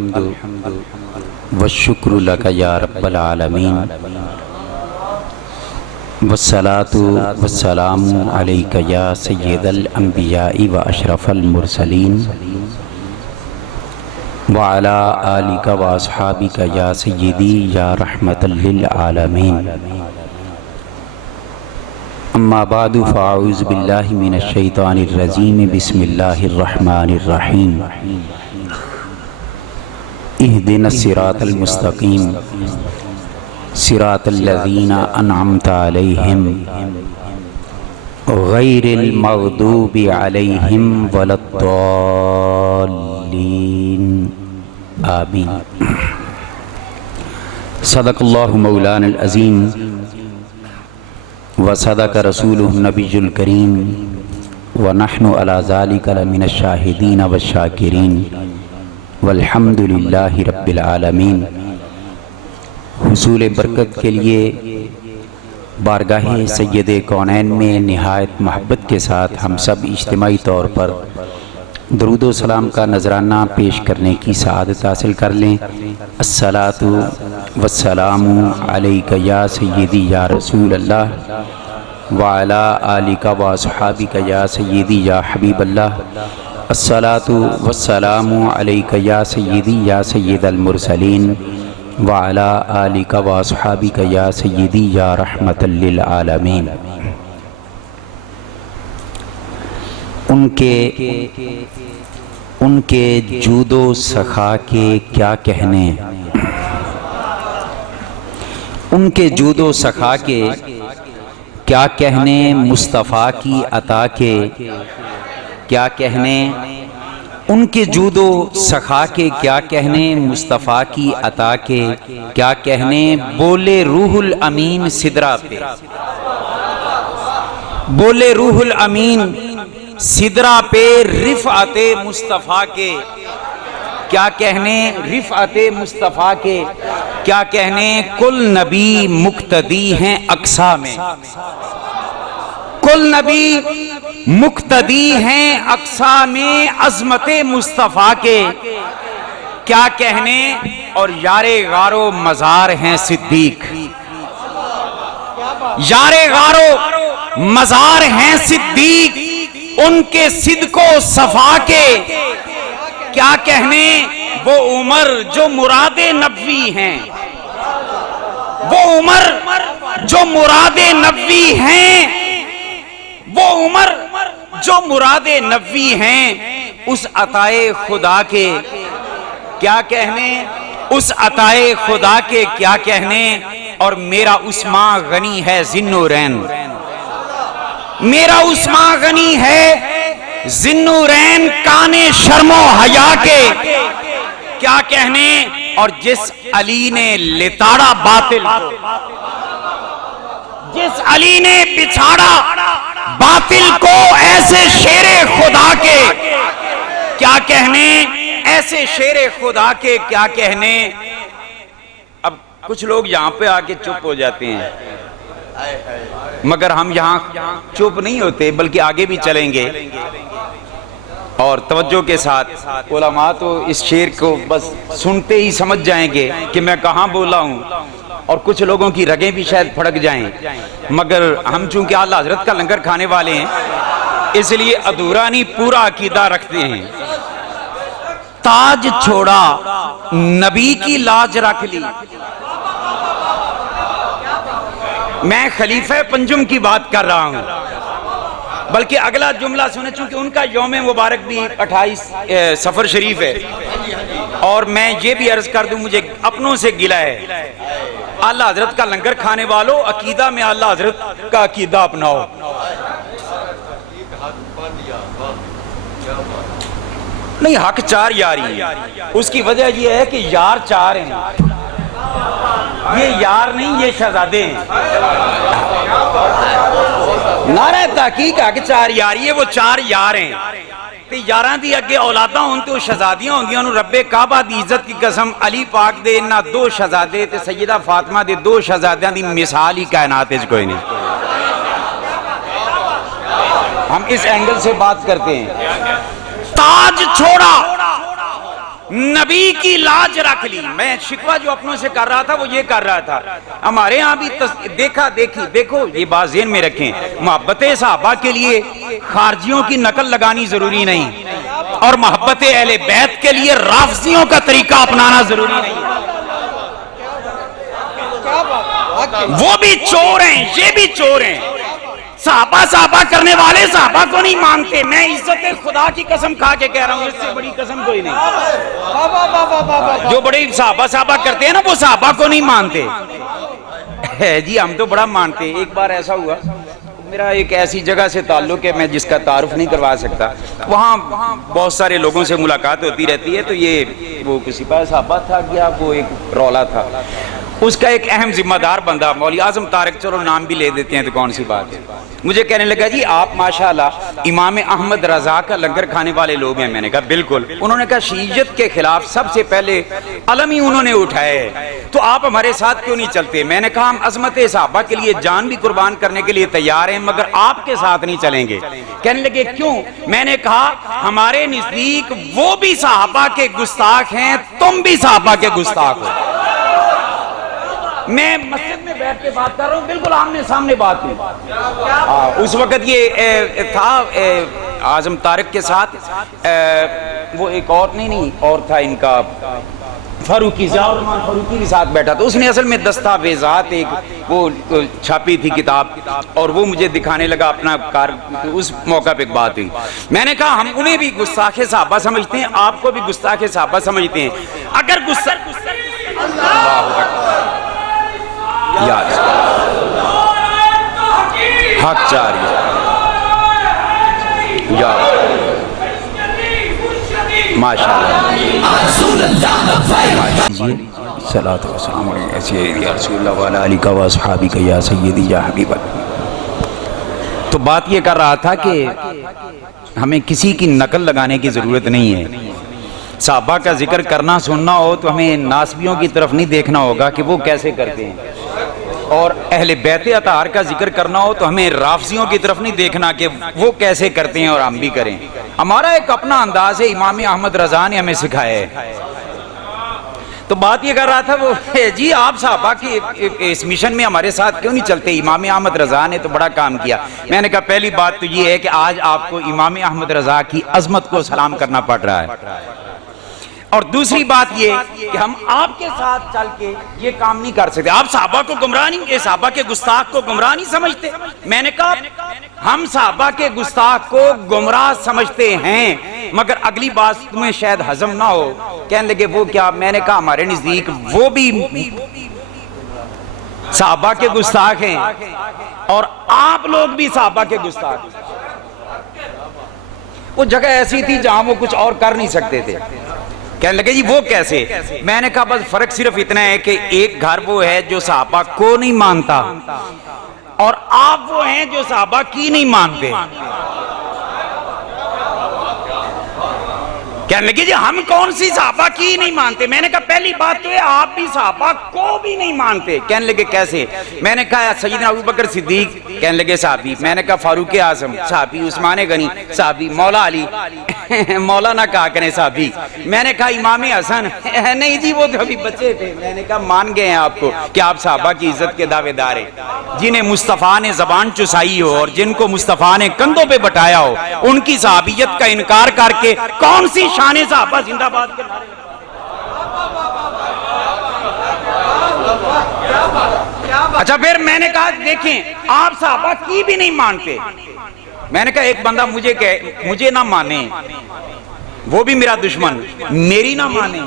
अल्हम्दु वश्शुक्रु लका या रब्बल आलमीन वस्सलातु वस्सलामु अलैका या सय्यदल अंबिया'i व अशरफल मुरसलीन व अला आलिका व अस्हाबिका या सय्यदी या रहमतल लिल आलमीन। अम्मा बादु फ़अऊज़ु बिल्लाहि मिनश शैतानिर रजीम बिस्मिल्लाहिर रहमानिर रहीम। इहदिनस सिरातल मुस्तक़ीम सिरातल लज़ीना अनअमता अलैहिम गैरिल मग़दूबि अलैहिम वलद्दाल्लीन आमीन। सदक़ल्लाहु मौलानल अज़ीम व सदक़ रसूलुहुन नबियुल करीम व नहनु अला ज़ालिका लमिनश शाहिदीन व शाकिरीन वल्हम्दुलिल्लाहि रब्बिल आलमीन। हुसूल बरकत के लिए बारगाहे सय्यदे कौनैन में निहायत महब्बत के साथ हम सब इज्तिमाई तौर पर दरूद व सलाम का नजराना पेश करने की सआदत हासिल कर लें। अस्सलातु वस्सलामु अलैका या सय्यदी या रसूल अल्लाह व अला आलिका व अस्हाबिका या सय्यदी या हबीब अल्लाह। अस्सलातु वस्सलामु अलैका या सय्यदी या सय्यदल मुरसलीन व अला आलिका व अस्हाबिका या सय्यदी या रहमतल लिल आलमीन। उनके जूदो सखा के क्या कहने, उनके जूदो सखा के क्या कहने, मुस्तफ़ा की अता के क्या कहने। उनके जूदो सखा के क्या कहने, मुस्तफ़ा की अता के क्या कहने। बोले रूहुल अमीन सिदरा पे, बोले रूहुल अमीन सिदरा पे रिफ़अते मुस्तफ़ा के क्या कहने, रिफ़अते मुस्तफ़ा के क्या कहने। कुल नबी मुक्तदी हैं अक्सा में, कुल नबी मुक्तदी हैं अक्सा में अज़मते मुस्तफ़ा के क्या कहने। और यारे गारो मज़ार हैं सिद्दीक, यारे गारो मज़ार हैं सिद्दीक उनके सिद्को सफ़ा के क्या कहने। वो उमर जो मुरादे नबवी हैं, वो उमर जो मुरादे नबवी हैं, वो उमर जो मुरादे नबवी हैं उस अताए खुदा के क्या कहने, उस अताए खुदा के क्या कहने। और मेरा उस्मा गनी है ज़िन्नुरैन, मेरा उस्मा गनी है ज़िन्नुरैन काने शर्मो हया के क्या कहने। और जिस अली ने लिताड़ा बातिल को, जिस अली ने बिछाड़ा बातिल को ऐसे शेरे खुदा के क्या कहने, ऐसे शेरे खुदा के क्या कहने। अब कुछ लोग यहाँ पे आके चुप हो जाते हैं, मगर हम यहाँ चुप नहीं होते बल्कि आगे भी चलेंगे और तवज्जो के साथ। उलमा तो इस शेर को बस सुनते ही समझ जाएंगे कि मैं कहाँ बोला हूँ, और कुछ लोगों की रगें भी शायद फड़क जाएं, मगर हम चूंकि आला हजरत का लंगर खाने वाले हैं इसलिए अधूरा नहीं पूरा अकीदा रखते हैं। ताज छोड़ा नबी की लाज रख ली। मैं खलीफे पंजुम की बात कर रहा हूं, बल्कि अगला जुमला सुने, चूंकि उनका यौम मुबारक भी 28 सफर शरीफ है। और मैं ये भी अर्ज कर दूं, मुझे अपनों से गिला है, आला हजरत का लंगर खाने वालों अकीदा में आला हजरत का अकीदा अपनाओ। नहीं, हक चार यारी है, उसकी वजह यह है कि यार चार हैं, ये यार नहीं ये शहजादे हैं। नारे तहकीक हक चार यारी है, वो चार यार हैं। ते यारां दी अगे औलादा होन ते शहजादियां होंदियां। रब्बे काबा दी इज्जत की कसम अली पाक दे इन्हां दो शहजादे ते सैयदा फातिमा दे दो शहजादियां दी मिसाल ही कायनात विच कोई नहीं। हम इस एंगल से बात करते हैं। ताज छोड़ा नबी की लाज रख ली। मैं शिकवा जो अपनों से कर रहा था वो ये कर रहा था, हमारे यहाँ भी देखो ये बात ज़हन में रखें, मोहब्बत सहाबा के लिए खारजियों की नकल लगानी जरूरी नहीं, और मोहब्बत अहले बैत के लिए राफजियों का तरीका अपनाना जरूरी नहीं। वो भी चोर हैं, ये भी चोर हैं। साहबा करने वाले साहबा को नहीं मानते। मैं इज्जत खुदा की कसम खा के कह रहा हूँ, इससे बड़ी कसम कोई नहीं। जो बड़े साहबा करते हैं ना, वो साहबा को नहीं मानते। जी हम तो बड़ा मानते हैं। एक बार ऐसा हुआ, मेरा एक ऐसी जगह से ताल्लुक है मैं जिसका तारुफ नहीं करवा सकता, वहाँ बहुत सारे लोगों से मुलाकात होती रहती है। तो ये वो किसी पास साहबा था क्या, वो एक रौला था, उसका एक अहम जिम्मेदार बंदा मौलवी आजम तारिक, चलो नाम भी ले देते हैं तो कौन सी बात है, मुझे कहने लगा जी आप माशाल्लाह इमाम अहमद रजा का लंगर खाने वाले लोग हैं। मैंने कहा बिल्कुल। उन्होंने कहा शीयत के खिलाफ सबसे पहले अलम ही उन्होंने उठाए है, तो आप हमारे साथ क्यों नहीं चलते? मैंने कहा हम अजमत सहाबा के लिए जान भी कुर्बान करने के लिए तैयार हैं, मगर आपके साथ नहीं चलेंगे। कहने लगे क्यों? मैंने कहा हमारे नजदीक वो भी सहाबा के गुस्ताख हैं, तुम भी सहाबा के गुस्ताख हो। मैं मस्जिद में बैठ के बात कर रहा हूँ, बिल्कुल आमने सामने बात हुई। उस वक्त ये था आजम तारिक के साथ वो एक और नहीं और था इनका फारूकी, ज़ियाउर्रहमान फारूकी के साथ बैठा था। उसने असल में दस्तावेजात एक वो छापी थी किताब, और वो मुझे दिखाने लगा अपना कार। उस मौका पे एक बात हुई, मैंने कहा हम उन्हें भी गुस्ताखे साहबा समझते हैं, आपको भी गुस्ताखे साहबा समझते हैं। अगर गुस्सा हक जारी माशाअल्लाह जी, सलात व सलाम या रसूलल्लाह व अला आलिका व अस्हाबिका या सय्यदी या हबीब। तो बात ये कर रहा था कि हमें किसी की नकल लगाने की जरूरत नहीं है। साहबा का जिक्र करना सुनना हो तो हमें नासबियों की तरफ नहीं देखना होगा कि वो कैसे करते हैं, और अहले बैते अतार का जिक्र करना हो तो हमें राफजियों की तरफ नहीं देखना कि वो कैसे करते हैं और हम भी करें। हमारा एक अपना अंदाज है, इमाम अहमद रजा ने हमें सिखाया है। तो बात ये कर रहा था वो, जी आप साहबा की इस मिशन में हमारे साथ क्यों नहीं चलते? इमाम अहमद रजा ने तो बड़ा काम किया। मैंने कहा पहली बात तो ये है कि आज आपको इमाम अहमद रजा की अजमत को सलाम करना पड़ रहा है, और दूसरी बात ये कि हम आपके साथ चल के ये काम नहीं कर सकते। आप साहबा को गुमराह नहीं, साहबा के गुस्ताख को गुमराह नहीं समझते। मैंने कहा हम साहबा के गुस्ताख को गुमराह समझते हैं, मगर अगली बात तुम्हें शायद हजम ना हो। कहने लगे वो क्या? मैंने कहा हमारे नजदीक वो भी साहबा के गुस्ताख हैं, और आप लोग भी साहबा के गुस्ताख। वो जगह ऐसी थी जहां वो कुछ और कर नहीं सकते थे। कहने लगे जी वो कैसे? मैंने कहा बस फर्क सिर्फ इतना है कि एक घर वो है जो सहाबा को नहीं मानता, और आप वो हैं जो सहाबा की नहीं मानते। कहने लगे जी हम कौन सी सहाबा की नहीं मानते? मैंने कहा पहली बात तो है आप भी सहाबा को भी नहीं मानते। कहने लगे कैसे? मैंने कहा सैयदना अबू बकर सिद्दीक, कहने लगे साहबी। मैंने कहा फारूक आजम साहबी, उस्मान गनी साहबी, मौला अली मौलाना कहा करें साहबी। मैंने कहा इमाम हसन, नहीं जी वो तो अभी बच्चे थे। मैंने कहा मान गए हैं आपको कि आप साहबा की इज्जत के दावेदार हैं। जिन्हें मुस्तफ़ा ने जबान चुसाई हो और जिनको मुस्तफ़ा ने कंधों पे बटाया हो, उनकी साहबियत का इनकार करके कौन सी शान साहबा जिंदाबाद के नारे। अच्छा फिर मैंने कहा देखें आप साहबा की भी नहीं मानते। मैंने कहा एक बंदा मुझे ना माने वो भी मेरा दुश्मन, मेरी ना माने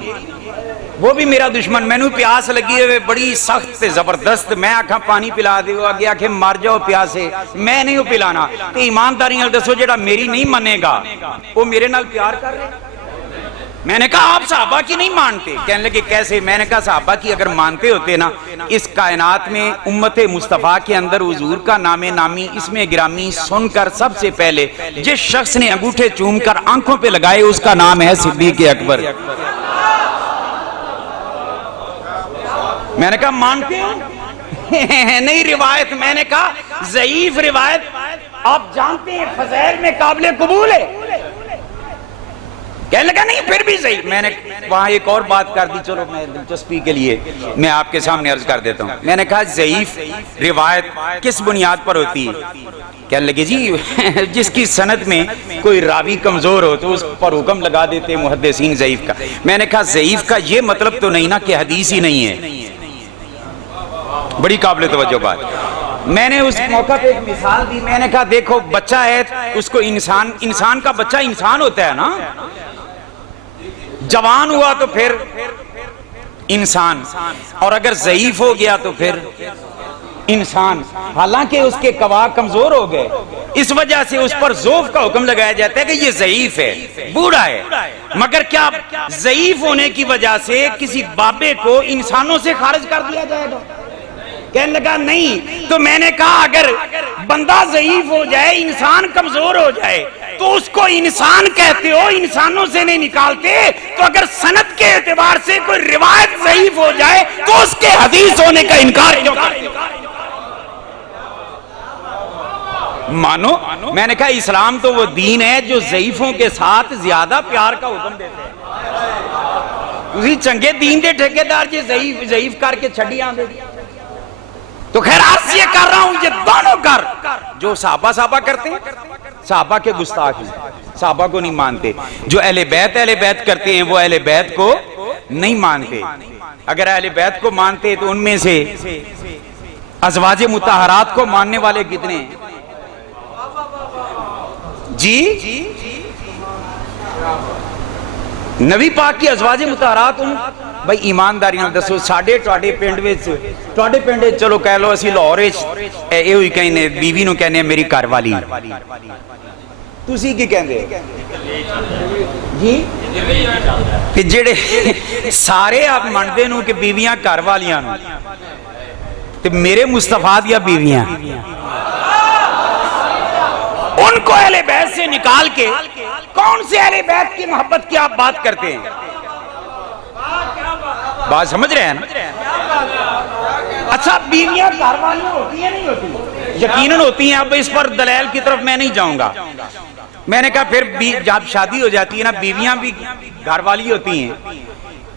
वो भी मेरा दुश्मन। मैनू प्यास लगी है बड़ी सख्त जबरदस्त, मैं आखा पानी पिला दे, आगे आखे मर जाओ प्यासे, मैं नहीं पिलाना। तो ईमानदारी नाल दसो जेड़ा मेरी नहीं मनेगा वो मेरे नाल प्यार कर रहे। मैंने कहा आप साहबा की नहीं मानते। कहने लगे कैसे? मैंने कहा साहबा की अगर मानते होते ना, इस कायनात में उम्मत मुस्तफ़ा के अंदर हुजूर का नामे नामी इसमें गिरामी सुनकर सबसे पहले जिस शख्स ने अंगूठे चूमकर आंखों पे लगाए उसका नाम है सिद्दीक अकबर। मैंने कहा मानते हो? नहीं रिवायत, मैंने कहा ज़ईफ रिवायत, आप जानते हैं फज़ैल में काबिल कबूल है। कहने लगा नहीं फिर भी सही। मैंने वहां एक और बात कर दी, चलो मैं दिलचस्पी के लिए मैं आपके सामने अर्ज कर देता हूं। मैंने कहा ज़ईफ रिवायत किस बुनियाद पर होती है? कहने लगे जी जिसकी सनद में कोई रावी कमजोर हो तो उस पर हुक्म लगा देते मुहद्दिसीन ज़ईफ का। मैंने कहा ज़ईफ का ये मतलब तो नहीं ना कि हदीस ही नहीं है। बड़ी काबिल तवज्जो बात। मैंने उस मौका पे एक मिसाल दी, मैंने कहा देखो बच्चा है, उसको इंसान का बच्चा इंसान होता है ना, जवान हुआ तो फिर इंसान, और अगर ज़ईफ हो गया तो फिर इंसान। हालांकि उसके कवा कमजोर हो गए, इस वजह से उस पर ज़ौफ का हुक्म लगाया जाता है कि ये ज़ईफ है, बूढ़ा है। मगर क्या ज़ईफ होने की वजह से किसी बाबे को इंसानों से खारिज कर दिया जाएगा? कहने लगा नहीं। तो मैंने कहा अगर बंदा ज़ईफ हो जाए, इंसान कमजोर हो जाए, तो उसको इंसान कहते हो, इंसानों से नहीं निकालते। तो अगर सनद के एतबार से कोई रिवायत ज़ईफ हो जाए तो उसके हदीस होने का इनकार क्यों करते हो? मानो मैंने कहा इस्लाम तो वो दीन है जो ज़ईफों के साथ ज्यादा प्यार का हुक्म देते हैं। उसी चंगे दीन के ठेकेदार जी ज़ईफ करके छड़ियां दे। तो खैर आज ये कर रहा हूं, ये दोनों कर जो साहबा करते हैं, साहबा के गुस्ताख हैं, साहबा को नहीं मानते। जो अहले बैत करते हैं वो अहले बैत को नहीं मानते। अगर अहले बैत को मानते तो उनमें से अज़वाजे मुतहरात को मानने वाले कितने हैं जी? नबी पाक की अज़वाजे मुतहरात भाई ईमानदारी नाल दसो, साडे तुहाडे पिंड चलो कह लो असीं लाहौर ये ही कहने बीवी नूं कहने मेरी घरवाली, तुसीं की कहंदे जी? कि जेड़े सारे आप मनदे नूं कि बीवियां घरवालियां नूं, ते मेरे मुस्तफा दियां बीवियां उनको अहले बैत से निकाल के कौन से अहले बैत की मोहब्बत की आप बात करते हैं? बात समझ रहे हैं ना? अच्छा बीवियां घरवालियां होती है नहीं होती? यकीनन होती हैं। अब इस पर दलाल की तरफ मैं नहीं जाऊंगा। मैंने कहा फिर जब शादी हो जाती है ना, बीवियां भी घरवाली होती हैं,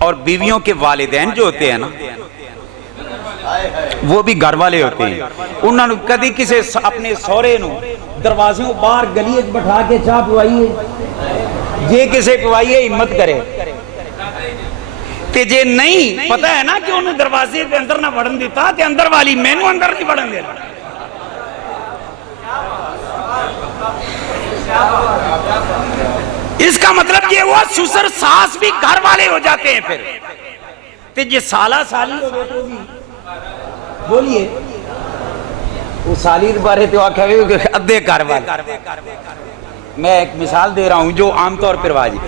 और बीवियों के वालिदैन जो होते हैं ना वो भी घर वाले होते हैं। उन्होंने कभी किसी अपने सौरे दरवाजे बाहर गली बैठा के चाह पिवाइए, जे किसी पिवाइए हिम्मत करे, ते जे नहीं पता है ना कि उन्होंने दरवाजे के अंदर ना वड़न दिता, ते अंदर वाली मैनू अंदर नहीं वड़न देना। इसका मतलब ये हुआ ससुर सास भी घर वाले हो जाते हैं। फिर ते जे साला साली हो गए तो भी बोलिए वो साली बारे तो आख्या अद्धे घर वाले। मैं एक मिसाल दे रहा हूं जो आमतौर पर वाजी।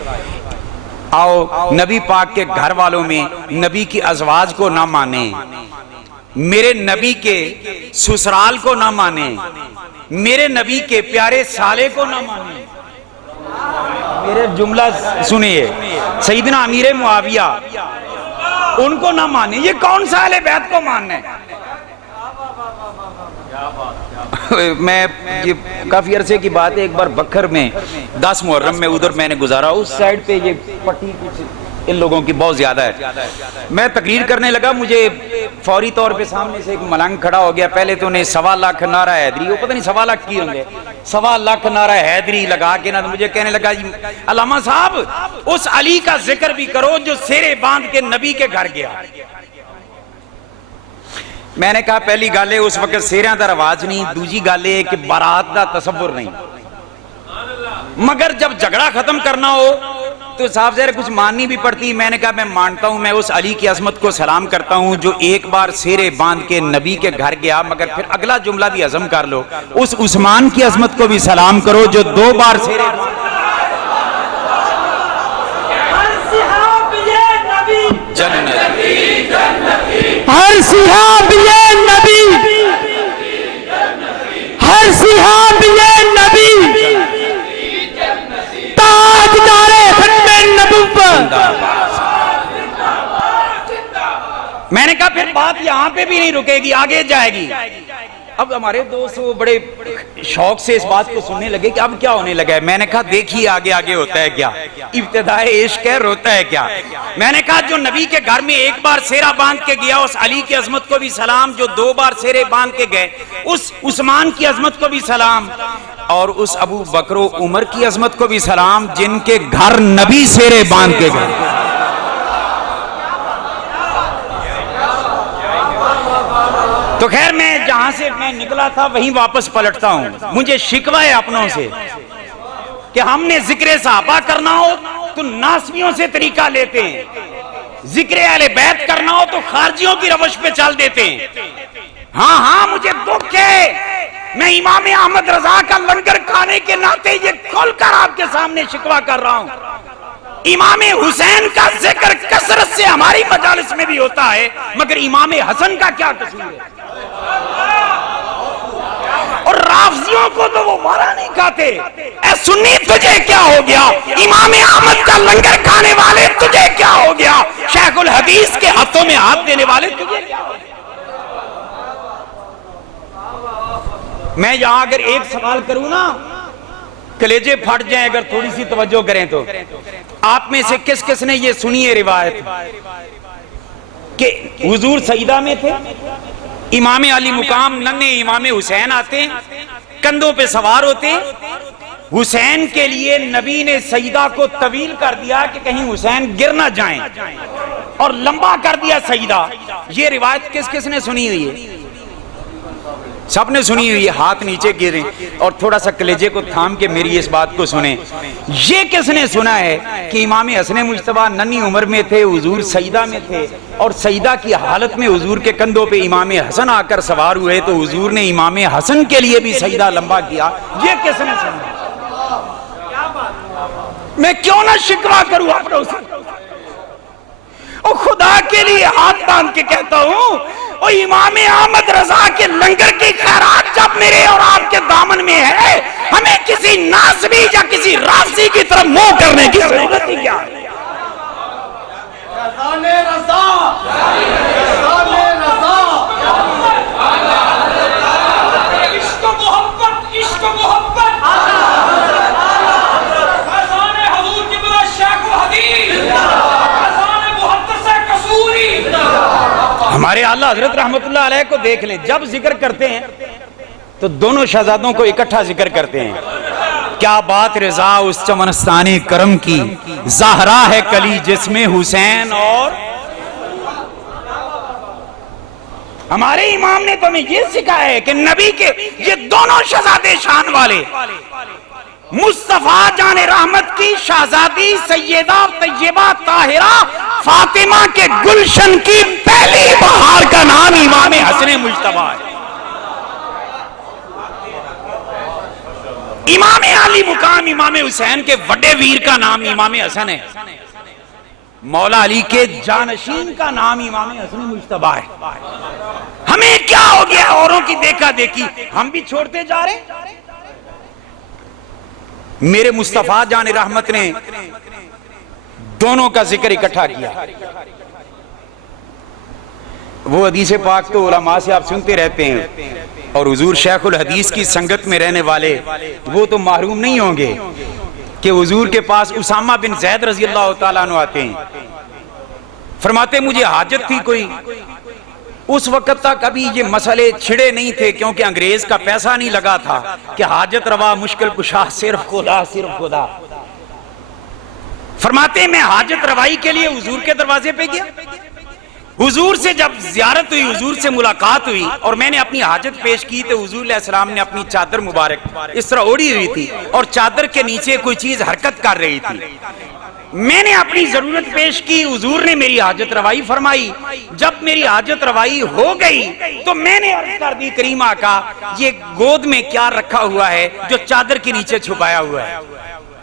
आओ नबी पाक के घर वालों में नबी की अज़वाज को ना माने, मेरे नबी के ससुराल को ना माने, मेरे नबी के प्यारे साले को ना माने। मेरे जुमला सुनिए, सईदना अमीर मुआविया उनको ना माने, ये कौन सा अहले बैत को मानना है? मैं ये काफी अरसे की बात है, एक बार बखर में 10 मुहर्रम में उधर मैंने गुजारा, उस साइड पे ये पट्टी कुछ इन लोगों की बहुत ज्यादा है। मैं तकरीर करने लगा, मुझे फौरी तौर पे सामने से एक मलंग खड़ा हो गया। पहले तो उन्हें 1.25 लाख नारा हैदरी, वो पता नहीं 1.25 लाख की होंगे, 1.25 लाख नारा हैदरी लगा के ना, तो मुझे कहने लगा जी अल्लामा साहब उस अली का जिक्र भी करो जो सेरे बांध के नबी के घर गया। मैंने कहा पहली गल है उस वक्त सेरिया का रवाज नहीं, दूजी गल है कि बारात का तसव्वुर नहीं। मगर जब झगड़ा खत्म करना हो तो साहब जरा कुछ माननी भी पड़ती। मैंने कहा मैं मानता हूं, मैं उस अली की अजमत को सलाम करता हूं जो एक बार सेरे बांध के नबी के घर गया, मगर फिर अगला जुमला भी हजम कर लो, उस उस्मान की अजमत को भी सलाम करो जो 2 बार सेरे हर सिहाब ये नबी, हर सिहाब ये नबी, ताजदारे खत्मे नबुव्वत। मैंने कहा फिर बात यहां पे भी नहीं रुकेगी, आगे जाएगी। अब हमारे दोस्त वो बड़े शौक से इस बात को सुनने लगे कि अब क्या होने लगा है। मैंने कहा देखिए आगे आगे होता है क्या, इब्तिदाए इश्क है, रोता है क्या। मैंने कहा जो नबी के घर में एक बार सेरा बांध के गया उस अली की अजमत को भी सलाम, जो 2 बार सेरे बांध के गए उस उस्मान की अजमत को भी सलाम, और उस अबू बकर उमर की अजमत को भी सलाम जिनके घर नबी सेरे बांध के गए। तो खैर मैं जहां से मैं निकला था वहीं वापस पलटता हूं। मुझे शिकवा है अपनों से कि हमने जिक्र सहाबा करना हो तो नासबियों से तरीका लेते हैं, जिक्र अहले बैत करना हो तो खारजियों की रवश पे चल देते हैं। हाँ, मुझे दुख है, मैं इमाम अहमद रजा का लंगर खाने के नाते ये खोलकर आपके सामने शिकवा कर रहा हूं। इमाम हुसैन का जिक्र कसरत से हमारी मजालिस में भी होता है, मगर इमाम हसन का क्या कसूर है। और राफजियों को तो वो वाला नहीं खाते। ए सुन्नी तुझे क्या हो गया, इमाम अहमद का लंगर खाने वाले तुझे क्या हो गया, शेखुल हदीस के हाथों में हाथ देने वाले तुझे क्या हो गया। मैं यहां अगर एक सवाल करूं ना कलेजे फट जाए अगर थोड़ी सी तवज्जो करें तो। आप में से किस किस ने ये सुनी है रिवायत कि हुजूर सईदा में थे, इमाम अली मुकाम नन्हे इमाम हुसैन आते, कंधों पे सवार होते, हुसैन के लिए नबी ने सईदा को तवील कर दिया कि कहीं हुसैन गिर ना जाएं, और लंबा कर दिया सईदा। ये रिवायत किस किस ने सुनी हुई है? सबने सुनी हुई है, हाथ नीचे गिरे और थोड़ा सा कलेजे को थाम के मेरी इस बात को सुने। ये किसने सुना है कि इमाम हसन मुज्तबा नन्ही उम्र में थे, हुजूर सईदा में थे, और सईदा की हालत में हुजूर के कंधों पे इमाम हसन आकर सवार हुए तो हुजूर ने इमाम हसन के लिए भी सईदा लंबा किया। ये किसने सुना? मैं क्यों ना शिकवा करूं अपनों से, और खुदा के लिए हाथ बांध के कहता हूं, और इमाम अहमद रजा के लंगर की खैरात जब मेरे और आपके दामन में है, हमें किसी नासबी या किसी राफसी की तरफ मुंह करने की जरूरत ही क्या है। हमारे आला हजरत रहमतुल्लाह अलैह को देख लें, जब जिक्र करते हैं तो दोनों शहजादों को इकट्ठा जिक्र करते हैं। क्या बात रजा उस चमनस्ताने करम की, ज़हरा है कली जिसमें हुसैन और। हमारे इमाम ने तो हमें ये सिखाया है कि नबी के ये दोनों शहजादे शान वाले, मुस्तफा जाने रहमत की शहजादी सैयदा तैयबा ताहिरा फातिमा के गुलशन की पहली बहार का नाम इमाम हसन मुज्तबा है। इमाम अली मुकाम इमाम हुसैन के बड़े वीर का नाम इमाम हसन है। मौला अली के जानशीन का नाम इमाम हसन मुज्तबा है। हमें क्या हो गया औरों की देखा देखी, हम भी छोड़ते जा रहे। मेरे मुस्तफा जाने रहमत ने दोनों का जिक्र इकट्ठा किया। वो हदीस पाक तो उलमा से आप सुनते रहते हैं, और हुजूर शेखुल हदीस की संगत में रहने वाले वो तो महरूम नहीं होंगे कि हुजूर के पास उसामा बिन जैद रजी अल्लाह तआला अन्हु आते हैं। फरमाते मुझे हाजत थी कोई। उस वक्त तक अभी ये मसले छिड़े नहीं थे, क्योंकि अंग्रेज का पैसा नहीं लगा था कि हाजत रवा मुश्किल कुशा सिर्फ खुदा सिर्फ खुदा। फरमाते मैं हाजत रवाई के लिए हुजूर के दरवाजे पे गया। हुजूर से जब जियारत हुई, हुजूर से मुलाकात हुई और मैंने अपनी हाजत पेश की तो हुजूर अलैहिस्सलाम ने अपनी चादर मुबारक इस तरह ओढ़ी हुई थी और चादर के नीचे कोई चीज हरकत कर रही थी। मैंने अपनी जरूरत पेश की, हुजूर ने मेरी हाजत रवाई फरमाई। जब मेरी हाजत रवाई हो गई तो मैंने अर्ज कर दी करीम आका ये गोद में क्या रखा हुआ है जो चादर के नीचे छुपाया हुआ है।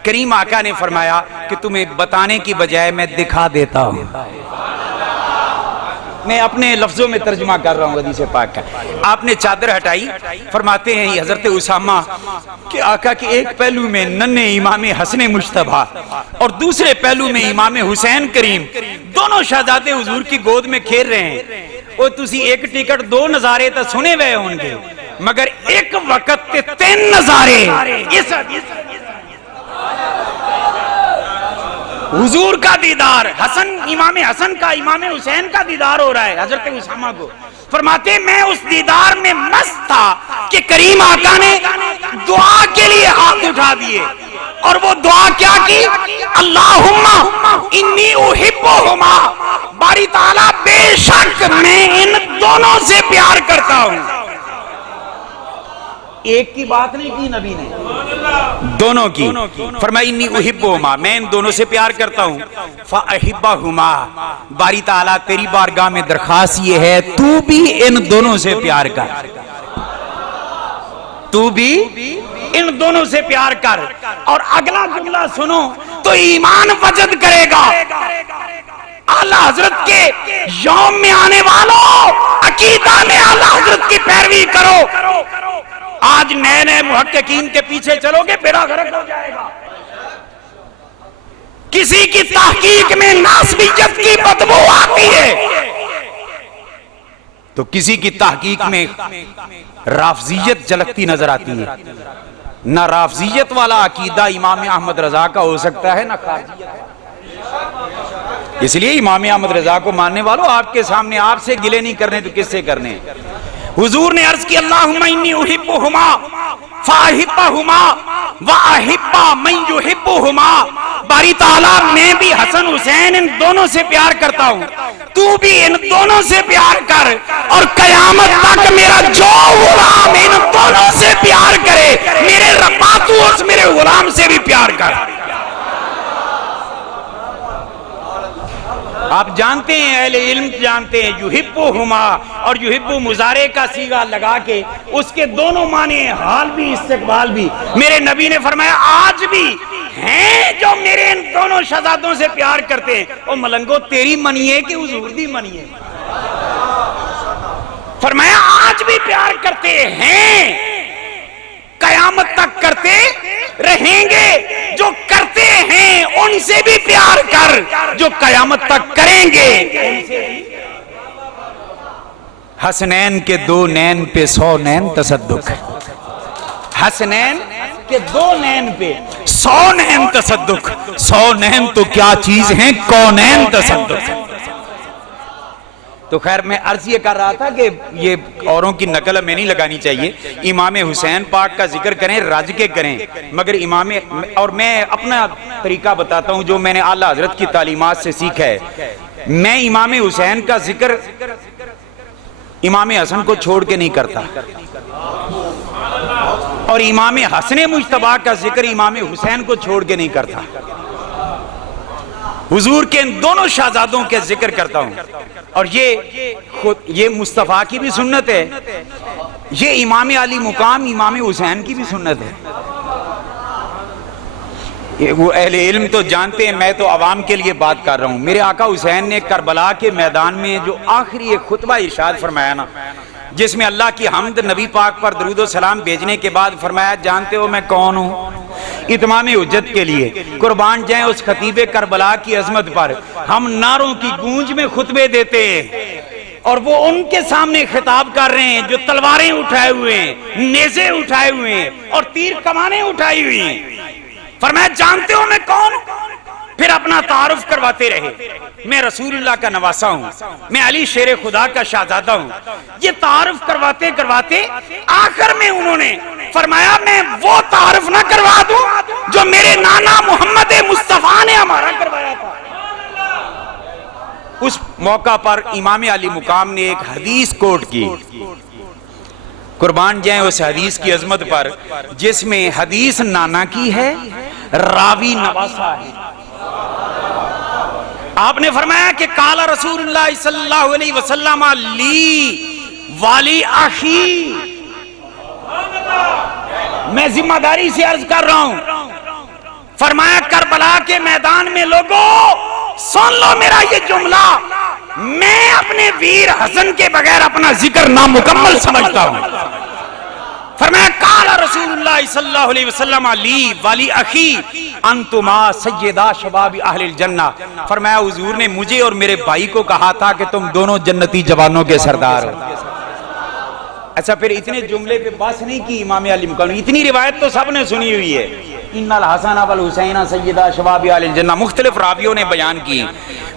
करीम आका ने फरमाया कि तुम्हें बताने की बजाय मैं दिखा देता हूं। मैं अपने लफ्जों में तर्जुमा कर रहा हूं हदीस पाक का। आपने चादर हटाई, फरमाते हैं हजरत उसामा कि आका के एक पहलू में नन्हे इमाम हसन मुज्तबा और दूसरे पहलू में इमाम हुसैन करीम, दोनों शहजादे हुजूर की गोद में खेल रहे हैं। और तुसी एक टिकट दो नजारे तो सुने हुए होंगे, मगर एक वक्त के 3 नजारे इस हुजूर का दीदार, इमाम हसन का, इमाम हुसैन का दीदार हो रहा है हजरत उसामा को। फरमाते मैं उस दीदार में मस्त था कि करीम आका ने दुआ के लिए हाथ उठा दिए, और वो दुआ क्या की? अल्लाहुम्मा इन्नी उहिब्बुहुमा, बारी ताला बेशक मैं इन दोनों से प्यार करता हूं। एक की बात नहीं की नबी ने, दोनों की। फरमाया इन्नी उहिब्बुहुमा, मैं इन दोनों से प्यार करता हूं। फ़अहिब्बहुमा, बारी ताला तेरी बारगाह में दरखास्त ये है तू भी इन दोनों से प्यार कर, तू भी इन दोनों से प्यार कर। और अगला जुमला सुनो तो ईमान वजद करेगा। आला हजरत के यौम में आने वालों, अकीदा में आला हजरत की पैरवी करो। आज नए नए मुहक्किकीन के पीछे चलोगे बेड़ा गर्क हो जाएगा। किसी की तहकीक में नासबियत की बदबू आती है तो किसी की तहकीक में राफजियत झलकती नजर आती है। ना राफजियत वाला अकीदा इमाम अहमद रजा का हो सकता है, ना खारजियत। इसलिए इमाम अहमद रजा को मानने वालों, आपके सामने आपसे गिले नहीं करने तो किससे करने। हुजूर ने अर्ज की अल्लाहुम्मा इन्नी उहिब्बुहुमा फ़अहिब्बहुमा व अहिब्बा मन युहिब्बुहुमा, बारी ताला मैं भी हसन हुसैन इन दोनों से प्यार करता हूं, तू भी इन दोनों से प्यार कर, और कयामत तक मेरा जो गुलाम इन दोनों से प्यार करे, मेरे रब्बा तू उस मेरे गुलाम से भी प्यार कर। आप जानते हैं, अहले इल्म जानते हैं, युहिब्बुहुमा और युहिब्बु मुजारे का सीगा लगा के उसके दोनों माने, हाल भी इस्तिकबाल भी। मेरे नबी ने फरमाया आज भी हैं जो मेरे इन दोनों शहजादों से प्यार करते हैं। ओ मलंगो तेरी मनिए कि हुजूर दी मनिए? फरमाया आज भी प्यार करते हैं, कयामत तक करते रहेंगे। जो करते हैं उनसे भी प्यार कर, जो कयामत तक करेंगे उनसे भी। हसनैन के 2 नैन पे 100 नैन तसद्दुक, हसनैन के 2 नैन पे 100 नैन तसद्दुक। 100 नैन तो क्या चीज है, कौनैन तसद्दुक। तो खैर मैं अर्ज ये कर रहा था कि ये औरों की नकल हमें नहीं लगानी चाहिए। इमाम हुसैन पाक का जिक्र करें, रज के करें, मगर इमाम, और मैं अपना तरीका बताता हूं जो मैंने आला हजरत की तालीमात से सीखा है। मैं इमाम हुसैन का जिक्र इमाम हसन को छोड़ के नहीं करता, और इमाम हसन मुज्तबा का जिक्र इमाम हुसैन को छोड़ के नहीं करता। हुजूर के इन दोनों शहजादों के जिक्र करता हूं, और ये मुस्तफा की भी सुन्नत है, ये इमाम अली मुकाम इमाम हुसैन की भी सुन्नत है। ये वो अहले इल्म तो जानते हैं, मैं तो अवाम के लिए बात कर रहा हूं। मेरे आका हुसैन ने करबला के मैदान में जो आखिरी एक खुतबा इरशाद फरमाया ना, जिसमें अल्लाह की हम्द नबी पाक पर दरूद व सलाम भेजने के बाद फरमाया जानते हो मैं कौन हूं? इत्माम हुज्जत के लिए कुर्बान जाएं उस खतीबे करबला की अजमत पर। हम नारों की गूंज में खुतबे देते हैं, और वो उनके सामने खिताब कर रहे हैं जो तलवारें उठाए हुए हैं, नेज़े उठाए हुए हैं, और तीर कमाने उठाई हुई हैं। फरमाया जानते हो मैं कौन? फिर अपना तारुफ करवाते रहे, मैं रसूलुल्लाह का नवासा हूं, मैं अली शेर खुदा का शहजादा हूं। ये तारुफ करवाते करवाते आखिर में उन्होंने फरमाया मैं वो तारुफ ना करवा दूं जो मेरे नाना मोहम्मद मुस्तफा ने हमारा करवाया था। उस मौका पर इमाम अली मुकाम ने एक हदीस कोट की, कुर्बान जाए उस हदीस की अजमत पर, जिसमें हदीस नाना की है, रावी नवासा है। आपने फरमाया कि काला रसूलुल्लाह सल्लल्लाहु अलैहि वसल्लम ली वाली आखी। मैं जिम्मेदारी से अर्ज कर रहा हूं, फरमाया करबला के मैदान में लोगों सुन लो मेरा ये जुमला, मैं अपने वीर हसन के बगैर अपना जिक्र नामुकम्मल समझता हूं। फरमाया काला रसूलुल्लाह सल्लल्लाहु अलैहि वसल्लम ली वाली अखी अंतुमा सय्यदा शबाब अहलिल जन्ना। फरमाया हुजूर ने मुझे और मेरे भाई को कहा था कि तुम दोनों जन्नती जवानों के सरदार हो। अच्छा, फिर इतने जुमले पे बस नहीं की इमाम अली मुकाम, इतनी रिवायत तो सबने सुनी हुई है। इन्नल हसन वल हुसैन सय्यदा शबाब अहलिल जन्नह, मुख्तलिफ रावियों ने बयान की,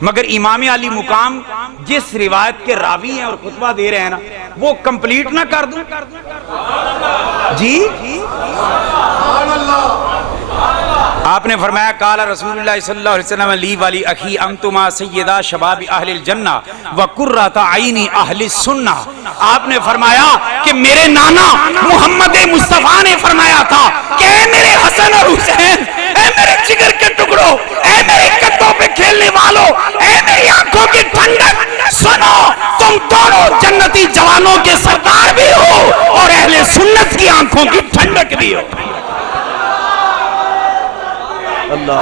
मगर इमाम अली मुकाम जिस रिवायत के रावी हैं और खुतबा दे रहे हैं ना, वो कंप्लीट ना कर दूं जी। आपने फरमाया काला रसूलुल्लाह सल्लल्लाहु अलैहि वसल्लम ली वाली अखी अंतुमा सय्यदा शबाब अहलिल जन्नह व कुर्रता आइनी अहलिस सुन्नह। आपने फरमाया कि मेरे नाना मोहम्मद मुस्तफा ने फरमाया था कि मेरे हसन और हुसैन, ऐ मेरे जिगर के टुकड़ों, ऐ मेरे कदों पे खेलने वालों, ऐ मेरी आंखों की ठंडक, सुनो, तुम दोनों जन्नती जवानों के सरदार भी हो और अहले सुन्नत की आंखों की ठंडक भी हो। अल्लाह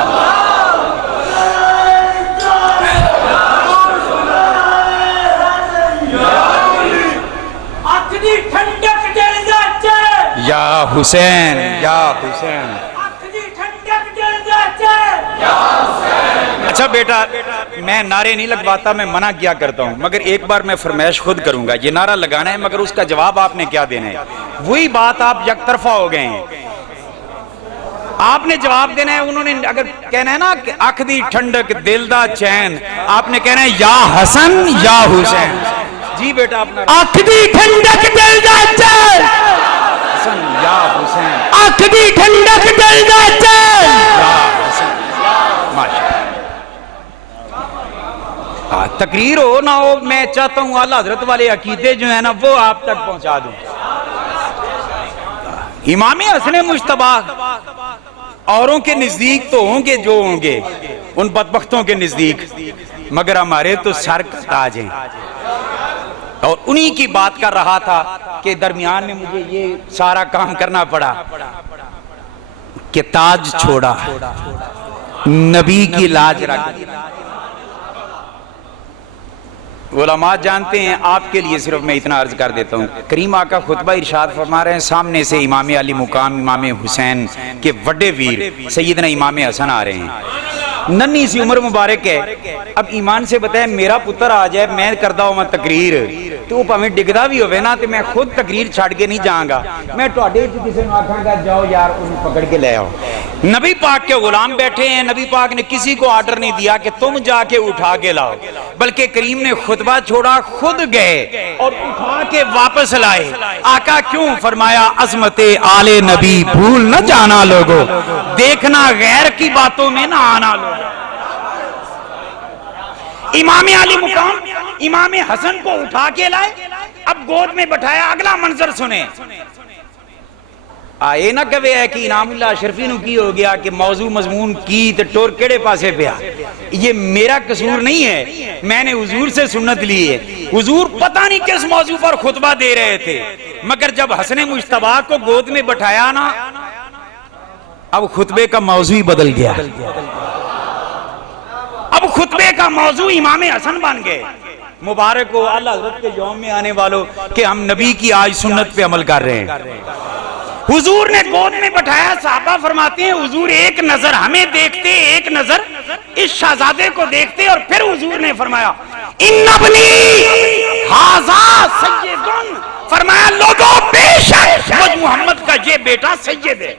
या हुसैन, या हुसैन। अच्छा बेटा, मैं नारे नहीं लगवाता, मैं मना किया करता हूँ, मगर एक बार मैं फरमाइश खुद करूंगा। ये नारा लगाना है मगर उसका जवाब आपने क्या देना है। वही बात आप यकतरफा हो गए हैं, आपने जवाब देना है। उन्होंने अगर कहना है ना कि आँख दी ठंडक दिल दा चैन, आपने कहना है या हसन या हुसैन। जी बेटा, अपना आँख दी ठंडक दिल दा चैन, हसन या हुसैन, आँख दी ठंडक दिल दा चैन, या हसन। माशाअल्लाह, तकरीर हो ना हो, मैं चाहता हूँ आला हजरत वाले अकीदे जो है ना वो आप तक पहुंचा दूं। इमाम हसन मुश्तबा औरों के नजदीक तो होंगे जो होंगे, उन बदबख्तों के नजदीक, मगर हमारे तो सर का ताज हैं। और उन्हीं की बात कर रहा था कि दरमियान में मुझे ये सारा काम करना पड़ा कि ताज छोड़ा, नबी की लाज रख। उलमा जानते हैं, आपके लिए सिर्फ मैं इतना अर्ज कर देता हूँ। करीम आका खुतबा इरशाद फरमा रहे हैं, सामने से इमाम अली मुकाम इमाम हुसैन के बड़े वीर सैयदना इमाम हसन आ रहे हैं। नन्ही सी उम्र मुबारक है। अब ईमान से बताए मेरा पुत्र आ जाए, मैं करदा हूं मैं तकरीर, तो भावें डिगदा भी होवे ना, तो मैं खुद तकरीर छड़ के नहीं जाऊंगा। मैं तुहाडे च किसी नूं आखांगा जाओ यार उन्हें पकड़ के ले आओ। नबी पाक के गुलाम बैठे हैं, नबी पाक ने किसी को ऑर्डर नहीं दिया कि तुम जाके उठा के लाओ, बल्कि करीम ने खुतबा छोड़ा, खुद गए और उठा के वापस लाए। आका क्यों? फरमाया अजमते आले नबी भूल न जाना लोगों, देखना गैर की बातों में ना आना लोगों। इमाम अली मुकाम इमाम हसन को उठा के लाए, अब गोद में बैठाया। अगला मंजर सुने, आए ना कवे है कि इनामुल्लाह अशरफी नु की हो गया कि मौजू मजमून की ते टोर केड़े पासे पिया। ये मेरा कसूर नहीं है, मैंने हुजूर से सुन्नत ली है। हुजूर पता नहीं किस मौजू पर खुतबा दे रहे थे, मगर जब हसन मुश्तबा को गोद में बैठाया ना, अब खुतबे का मौजू ही बदल गया। अब खुतबे का मौजू इमाम हसन बन गए। मुबारक हो अल्लाह हज़रत के यौम में आने वालों कि हम नबी की आज सुन्नत पे अमल कर रहे हैं। हुजूर ने गोद में बैठाया। साहबा फरमाते हैं हुजूर एक नजर हमें देखते, एक नजर इस शहजादे को देखते, और फिर हुजूर ने फरमाया इन्नबनी हाज़ा सय्यदुन, फरमाया लोगों बेशक मुझ मोहम्मद का ये बेटा सय्यद है।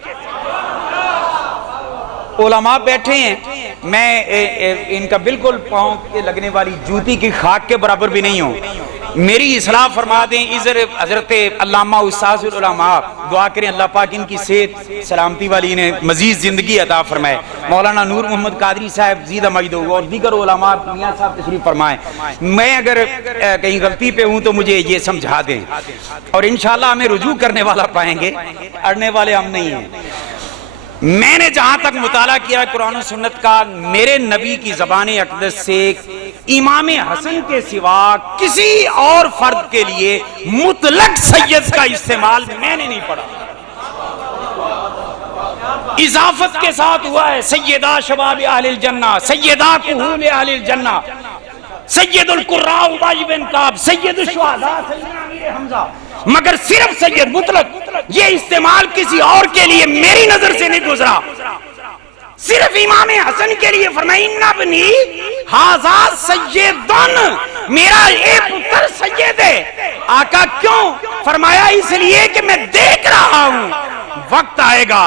उलमा बैठे हैं, मैं इनका बिल्कुल पांव के लगने वाली जूती की खाक के बराबर भी नहीं हूँ। मेरी इस्लाह फरमा दें इधर हजरत अल्लामा उस्ताजुल उलमा, दुआ करें अल्लाह पाक इनकी सेहत सलामती वाली ने मजीद जिंदगी अता फरमाए। मौलाना नूर मोहम्मद कादरी साहब जीदा मजदू और दीगर उलमा मियां साहब तशरीफ फरमाएं। मैं अगर कहीं गलती पे हूँ तो मुझे ये समझा दें, और इंशाल्लाह हमें रुजू करने वाला पाएंगे, अड़ने वाले हम नहीं हैं। मैंने जहां तक मुताला किया कुरान और सुन्नत का, मेरे नबी की ज़बान अक़दस से इमाम हसन के सिवा किसी और फर्द के लिए मुतलक सैयद का इस्तेमाल मैंने नहीं पढ़ा। इजाफत के साथ हुआ है सैयदा शबाब अहलिल जन्नह, सैयदा कुहूल अहलिल जन्नह, सैयदुल कुर्रा उबई बिन काब, सैयदुल शुहदा सैयदना अमीर हमजा, मगर सिर्फ सैयद मुतलक ये इस्तेमाल किसी और के लिए मेरी नजर से नहीं गुजरा, सिर्फ इमाम हसन के लिए फरमाया इन्नबनी हाज़ा सय्यदुन, मेरा एक पुत्र सैयद है। आका क्यों? फरमाया इसलिए कि मैं देख रहा हूं वक्त आएगा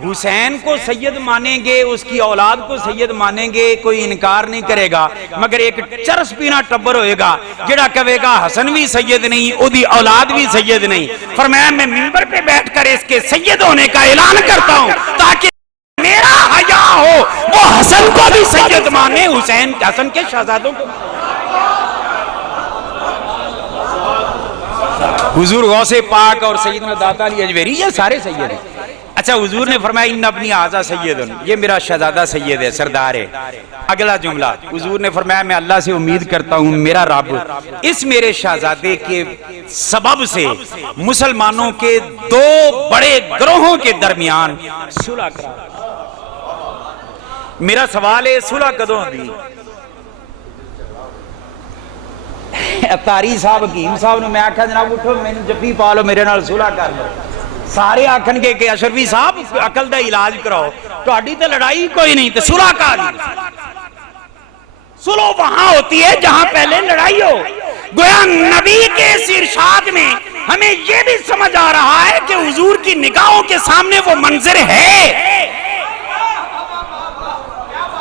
हुसैन को सैयद मानेंगे, उसकी औलाद को सैयद मानेंगे, कोई इनकार नहीं करेगा, मगर एक चरस पीना टब्बर होएगा जेड़ा कहेगा हसन भी सैयद नहीं, ओदी औलाद भी सैयद नहीं। फरमाया मैं मिंबर पे बैठकर इसके सैयद होने का ऐलान करता हूं ताकि मेरा हया हो वो हसन को भी सैयद माने, हुसैन हसन के शहजादों को। हुजूर गौसे पाक और सैयदना दाता अली अजमेरी ये सारे सैयद हैं। अच्छा, हुजूर ने फरमाया इन अपनी आजा सैयद, ये मेरा शहजादा सैयद है, सरदार है। अगला जुमला हुजूर ने फरमाया मैं अल्लाह से उम्मीद करता हूं मेरा रब इस मेरे शहजादे के सबब से मुसलमानों के दो बड़े ग्रोहों के दरमियान सुलह करा। मेरा सवाल है सुलह कदों होगी? अतारी साहब हकीम साहब ने मैं आख्या जनाब उठो मैंने जफ्फी पा लो मेरे नाल सुलह कर लो। सारे आखनगे कि अशरफी साहब अकल का इलाज कराओ, तुहाडी तो लड़ाई कोई नहीं, तो सुलह का सुलह वहां होती है जहां पहले लड़ाई हो। गोया नबी के इस इरशाद में हमें यह भी समझ आ रहा है कि हुजूर की निगाहों के सामने वो मंजर है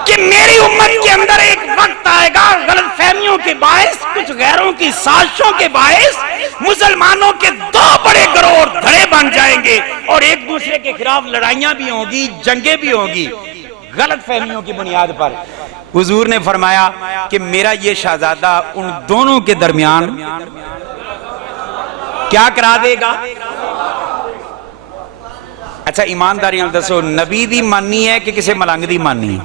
कि मेरी उम्मत के अंदर एक वक्त आएगा गलत फहमियों के बायस, कुछ गैरों की साजिशों के बायस मुसलमानों के दो बड़े गिरोह और धड़े बन जाएंगे और एक दूसरे के खिलाफ लड़ाइयां भी होंगी, जंगें भी होंगी गलत फहमियों की बुनियाद पर। हुजूर ने फरमाया कि मेरा ये शहजादा उन दोनों के दरमियान क्या करा देगा। अच्छा ईमानदारी दसो नबी दी मानी है कि किसी मलंग दी मानी है?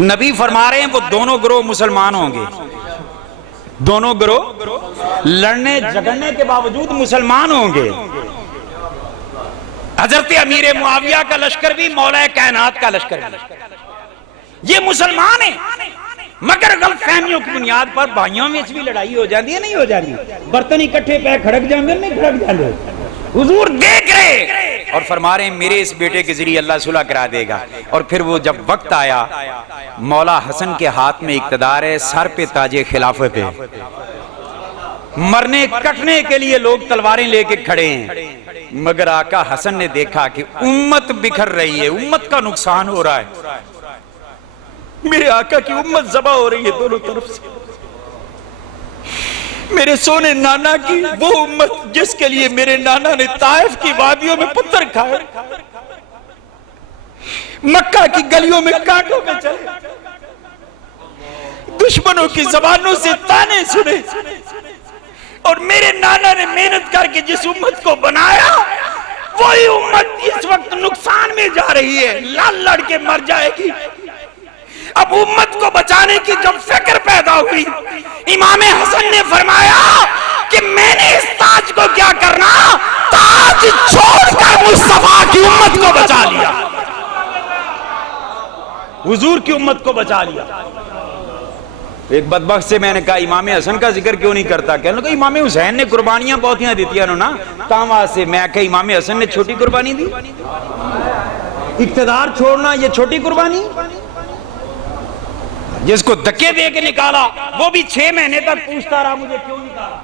नबी फरमा रहे हैं वो दोनों गिरोह मुसलमान होंगे, दोनों गिरोह लड़ने झगड़ने के बावजूद मुसलमान होंगे। हजरत अमीर मुआविया का लश्कर भी मौला कायनात का लश्कर भी ये मुसलमान है, मगर गलतफहमियों की बुनियाद पर भाइयों में भी लड़ाई हो जाती है, नहीं हो जाती? बर्तन इकट्ठे पे खड़क जाएंगे, नहीं खड़क जाएंगे। हुजूर देख रहे और फरमा रहे हैं मेरे इस बेटे के जरिए अल्लाह सुलह करा देगा। और फिर वो जब वक्त आया मौला हसन के हाथ में इक्तदार है, सर पे ताजे खिलाफत है, मरने कटने के लिए लोग तलवारें लेके खड़े हैं, मगर आका हसन ने देखा कि उम्मत बिखर रही है, उम्मत का नुकसान हो रहा है, मेरे आका की उम्मत ज़बा हो रही है दोनों तरफ से, मेरे सोने नाना की वो उम्मत जिसके लिए मेरे नाना ने ताइफ की वादियों में पत्थर खाए, मक्का की गलियों में कांटों में चले, दुश्मनों की जबानों से ताने सुने, और मेरे नाना ने मेहनत करके जिस उम्मत को बनाया वही उम्मत इस वक्त नुकसान में जा रही है, लड़ लड़ के मर जाएगी। अब उम्मत को बचाने की जब फिक्र पैदा हुई, इमाम हसन ने फरमाया कि मैंने इस ताज को क्या करना, ताज छोड़कर मुस्तफा की उम्मत को बचा लिया, हुजूर की उम्मत को बचा लिया। एक बदबख्त से मैंने कहा इमाम हसन का जिक्र क्यों नहीं करता? कहने लगा इमाम हुसैन ने कुर्बानियां बहुत दी ना तावा से। मैं कहा इमाम हसन ने छोटी कुर्बानी दी, इक्तदार छोड़ना ये छोटी कुर्बानी? जिसको धक्के दे के निकाला वो भी 6 महीने तक पूछता रहा मुझे क्यों निकाला।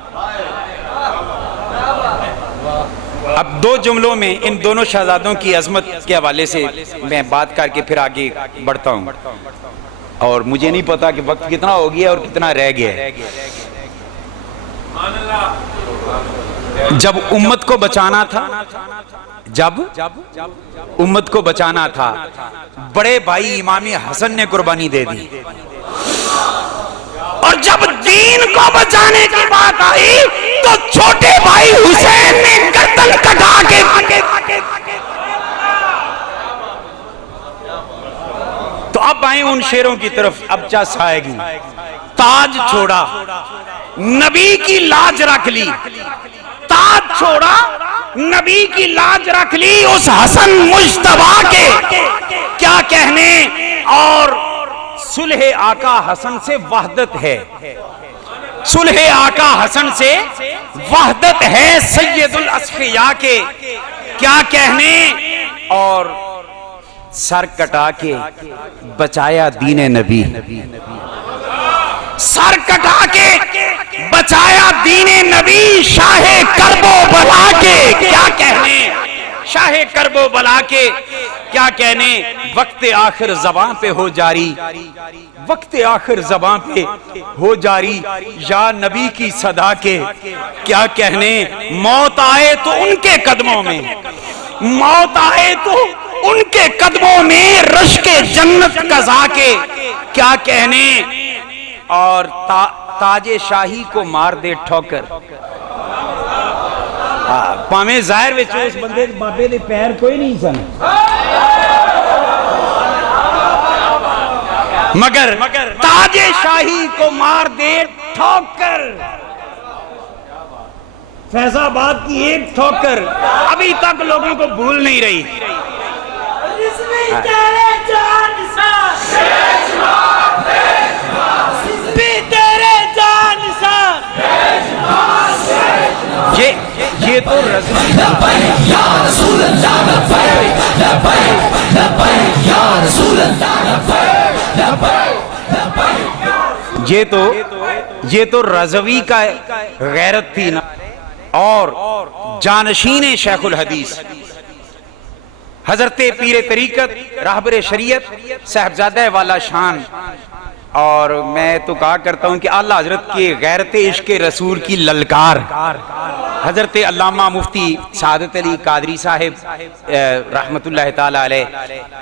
अब 2 जुमलों में इन दोनों शहजादों की अजमत के हवाले से मैं बात करके फिर आगे बढ़ता हूं, और मुझे नहीं पता कि वक्त कितना हो गया और कितना रह गया है। जब उम्मत को बचाना था, जब उम्मत को बचाना था, बड़े भाई इमाम हसन ने कुर्बानी दे दी, और जब दीन को बचाने की बात आई तो छोटे भाई हुसैन ने गर्दन कटा के तो अब आए उन शेरों की तरफ। अब चस आएगी, ताज छोड़ा नबी की लाज रख ली, ताज छोड़ा नबी की लाज रख ली, उस हसन मुज्तबा के क्या कहने। और सुलह आका हसन से वहदत है, सुलह आका हसन से वहदत है, सैयदुल अस्फिया के क्या कहने। और सर कटा के बचाया दीन नबी, सर कटा के बचाया दीने नबी शाहे करबो बला के। क्या कहने शाहे करबो बला के, क्या कहने वक्त आखिर ज़बां पे हो जारी, वक्त आखिर ज़बां पे हो जारी या नबी की सदा के। क्या कहने मौत आए तो उनके कदमों में, मौत आए तो उनके कदमों में रश के जन्नत कज़ा के। क्या कहने और ताजे शाही को मार दे ठोकर। भावें ज़ाहिर विच उस बंदे बाबे दे पैर कोई नहीं सन, मगर ताजे शाही को मार दे ठोकर। फैजाबाद की एक ठोकर अभी तक लोगों को भूल नहीं रही। ये तो ये तो रज़वी का गैरत थी ना। और जानशीन शेखुल हदीस हजरत पीर तरीकत रहबर शरीयत साहबजादा वाला शान। और मैं तो कहा करता हूं कि आला हजरत के गैरत इश्क रसूल की ललकार हजरत अल्लामा मुफ्ती सादत अली कादरी साहिब रहमतुल्लाह ताला अलैह,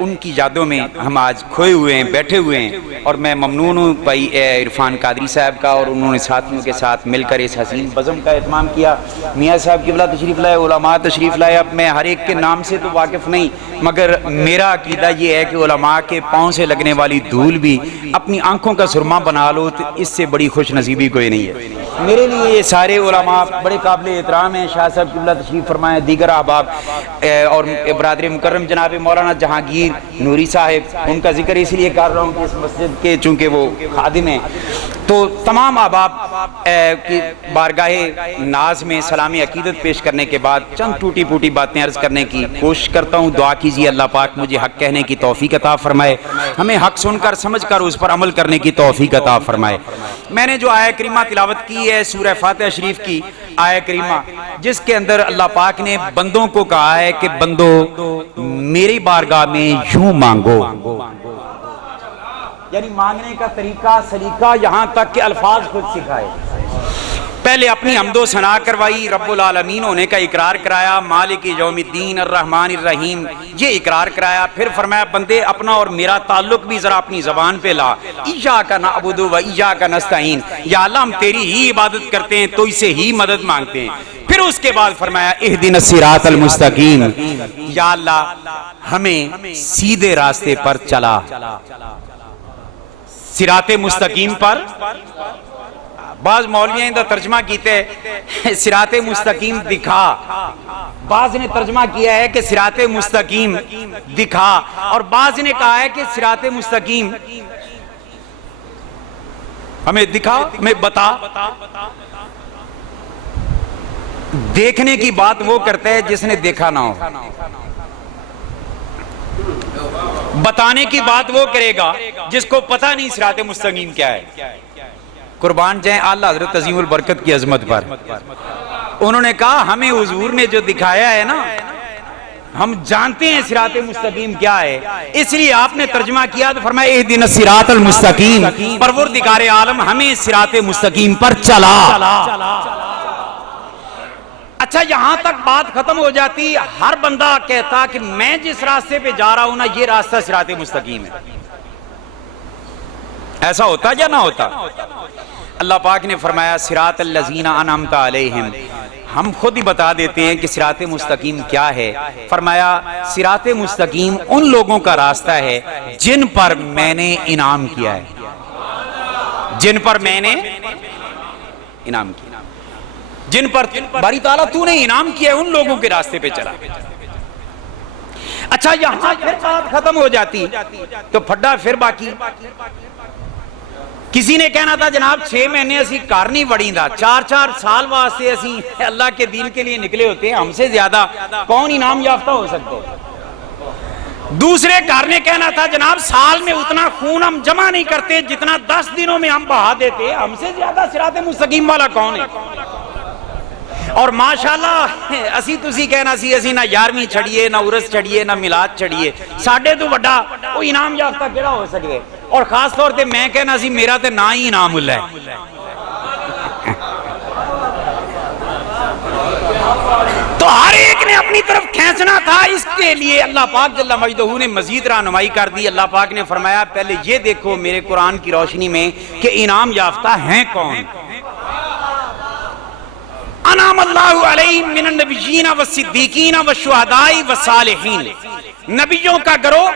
उनकी यादों में हम आज खोए हुए हैं, बैठे हुए हैं। और मैं ममनून हूँ भाई इरफान कादरी साहब का, और उन्होंने साथियों के साथ मिलकर इस हसीन बज़म का एहतमाम किया। मियाँ साहब किबला तशरीफ़ लाए, उलमा तशरीफ़ लाए। अब मैं हर एक के नाम से तो वाकिफ़ नहीं, मगर मेरा अकीदा ये है कि उलमा के पाँव से लगने वाली धूल भी अपनी आंखों का सुरमा बना लो तो इससे बड़ी खुश नसीबी कोई नहीं है। मेरे लिए ये सारे उलमा बड़े काबिल एहतराम हैं। शाह साहब किबला तशरीफ़ फरमाएं, दीगर अहबाब और बरादरी मुकर्रम जनाब मौलाना जहांगीर नूरी साहिब, उनका जिक्र इसलिए कर रहा हूँ कि इस मस्जिद के चूँकि वो खादिम हैं। तो तमाम अहबाब की बारगाहे नाज में सलामी अकीदत पेश करने के बाद चंद टूटी फूटी बातें अर्ज़ करने की कोशिश करता हूँ। दुआ कीजिए अल्लाह पाक मुझे हक़ कहने की तौफ़ीक़ अता फरमाए, हमें हक़ सुनकर समझकर उस पर अमल करने की तौफ़ीक़ अता फरमाए। मैंने जो आया करीमा तिलावत की है सूरह फातिहा शरीफ की आया करीमा, जिसके अंदर अल्लाह पाक ने बंदों को कहा है कि बंदो मेरी बारगाह में यूं मांगो, यानी मांगने का तरीका सलीका यहां तक के अल्फाज खुद सिखाए। पहले अपनी हम्दो सना करवाई, रब्बुल आलमीन होने का इकरार कराया, मालिक यौमिद्दीन अर्रहमान अर्रहीम ये इकरार कराया। फिर फरमाया बंदे अपना और मेरा ताल्लुक भी जरा अपनी जबान पे ला, इय्याका नअबुदु व इय्याका नस्तईन, या अल्लाह हम तेरी ही इबादत करते हैं तो इसे ही मदद मांगते हैं। फिर उसके बाद फरमाया इहदिनस सिरातल मुस्तकीम, या अल्लाह हमें सीधे रास्ते पर चला। सिराते मुस्तकीम पर बाज मौलवियां इनका तर्जमा कीते सिराते मुस्तकीम दिखा, बाज ने तर्जमा किया है कि सिराते मुस्तकीम दिखा, और बाज ने कहा है कि सिराते मुस्तकीम हमें दिखा, हमें बता। देखने की बात वो करता है जिसने देखा ना हो, बताने की बात वो करेगा जिसको पता नहीं सिराते मुस्तकीम क्या है। कुर्बान जाए आला हजरत अजीमुल बरकत की अजमत पर। उन्होंने कहा हमें हुजूर ने जो दिखाया है ना, हम जानते हैं सिराते मुस्तकीम क्या है, इसलिए आपने तर्जमा किया तो फरमाया इहदिनस सिरातल मुस्तकीम, परवरदिगार आलम हमें सिराते मुस्तकीम पर चला। अच्छा, यहां तक बात खत्म हो जाती। हर बंदा कहता कि मैं जिस रास्ते पे जा रहा हूं ना, ये रास्ता सिराते मुस्तकीम है। ऐसा होता या ना होता? अल्लाह पाक ने फरमाया सिरातल लज़ीना अनअमता अलैहिम, हम खुद ही बता देते हैं कि सिराते मुस्तकीम क्या है। फरमाया सिराते मुस्तकीम उन लोगों का रास्ता है जिन पर मैंने इनाम किया है, जिन पर मैंने इनाम किया, जिन पर बारी ताला तूने इनाम किया है, उन लोगों के रास्ते पे चला। अच्छा, यहां फिर बात खत्म हो जाती तो फड्डा फिर बाकी। किसी ने कहना था जनाब 6 महीने असी घर नहीं वड़ी दा, 4-4 साल वास्ते असी अल्लाह के दीन के लिए निकले होते हैं, हमसे ज्यादा कौन इनाम याफ्ता हो सकते। दूसरे घर ने कहना था जनाब साल में उतना खून हम जमा नहीं करते जितना 10 दिनों में हम बहा देते, हमसे ज्यादा सिराते मुस्तकीम वाला कौन है। और माशाअल्लाह असी तुसी कहना सी असी ना 11वीं छड़िए ना उरस छड़िए ना मिलाद छड़िए, साडे तो वड्डा वो इनाम याफ्ता केड़ा हो सकदे। और खास तौर पे मैं कहना सी मेरा तो ना ही इनाम उल्ला है। तो हर एक ने अपनी तरफ खींचना था, इसके लिए अल्लाह पाक जल्ला मजदहू ने मजीद रहनुमाई कर दी। अल्लाह पाक ने फरमाया पहले ये देखो मेरे कुरान की रोशनी में कि इनाम याफ्ता हैं कौन। अनामल्लाहु अलैहिम मिनन नबिय्यीना वस्सिद्दीकीना वशुहदाई वस्सालिहीन, नबियों का गिरोह,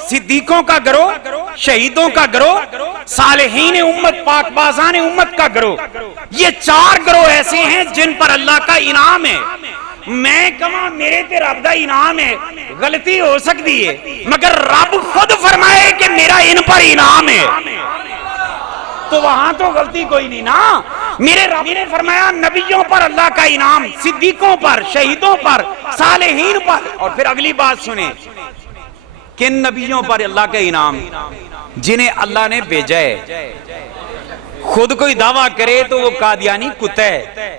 सिद्दीकों का गिरोह, शहीदों का गिरोह, सालिहीन उम्मत, पाकबाज़ान उम्मत का गिरोह। ये 4 गिरोह ऐसे हैं जिन पर अल्लाह का इनाम है। मैं कहा मेरे ते रब दा इनाम है, गलती हो सकती है, मगर रब खुद फरमाए कि मेरा इन पर इनाम है, तो वहां तो गलती कोई नहीं ना। मेरे रब ने फरमाया नबियों पर अल्लाह का इनाम, सिद्दीकों पर, शहीदों पर, सालेहीन पर। और फिर अगली बात सुने, किन नबियों पर अल्लाह का इनाम? जिन्हें अल्लाह ने भेजा है। खुद कोई दावा करे तो वो कादियानी कुत्ता है।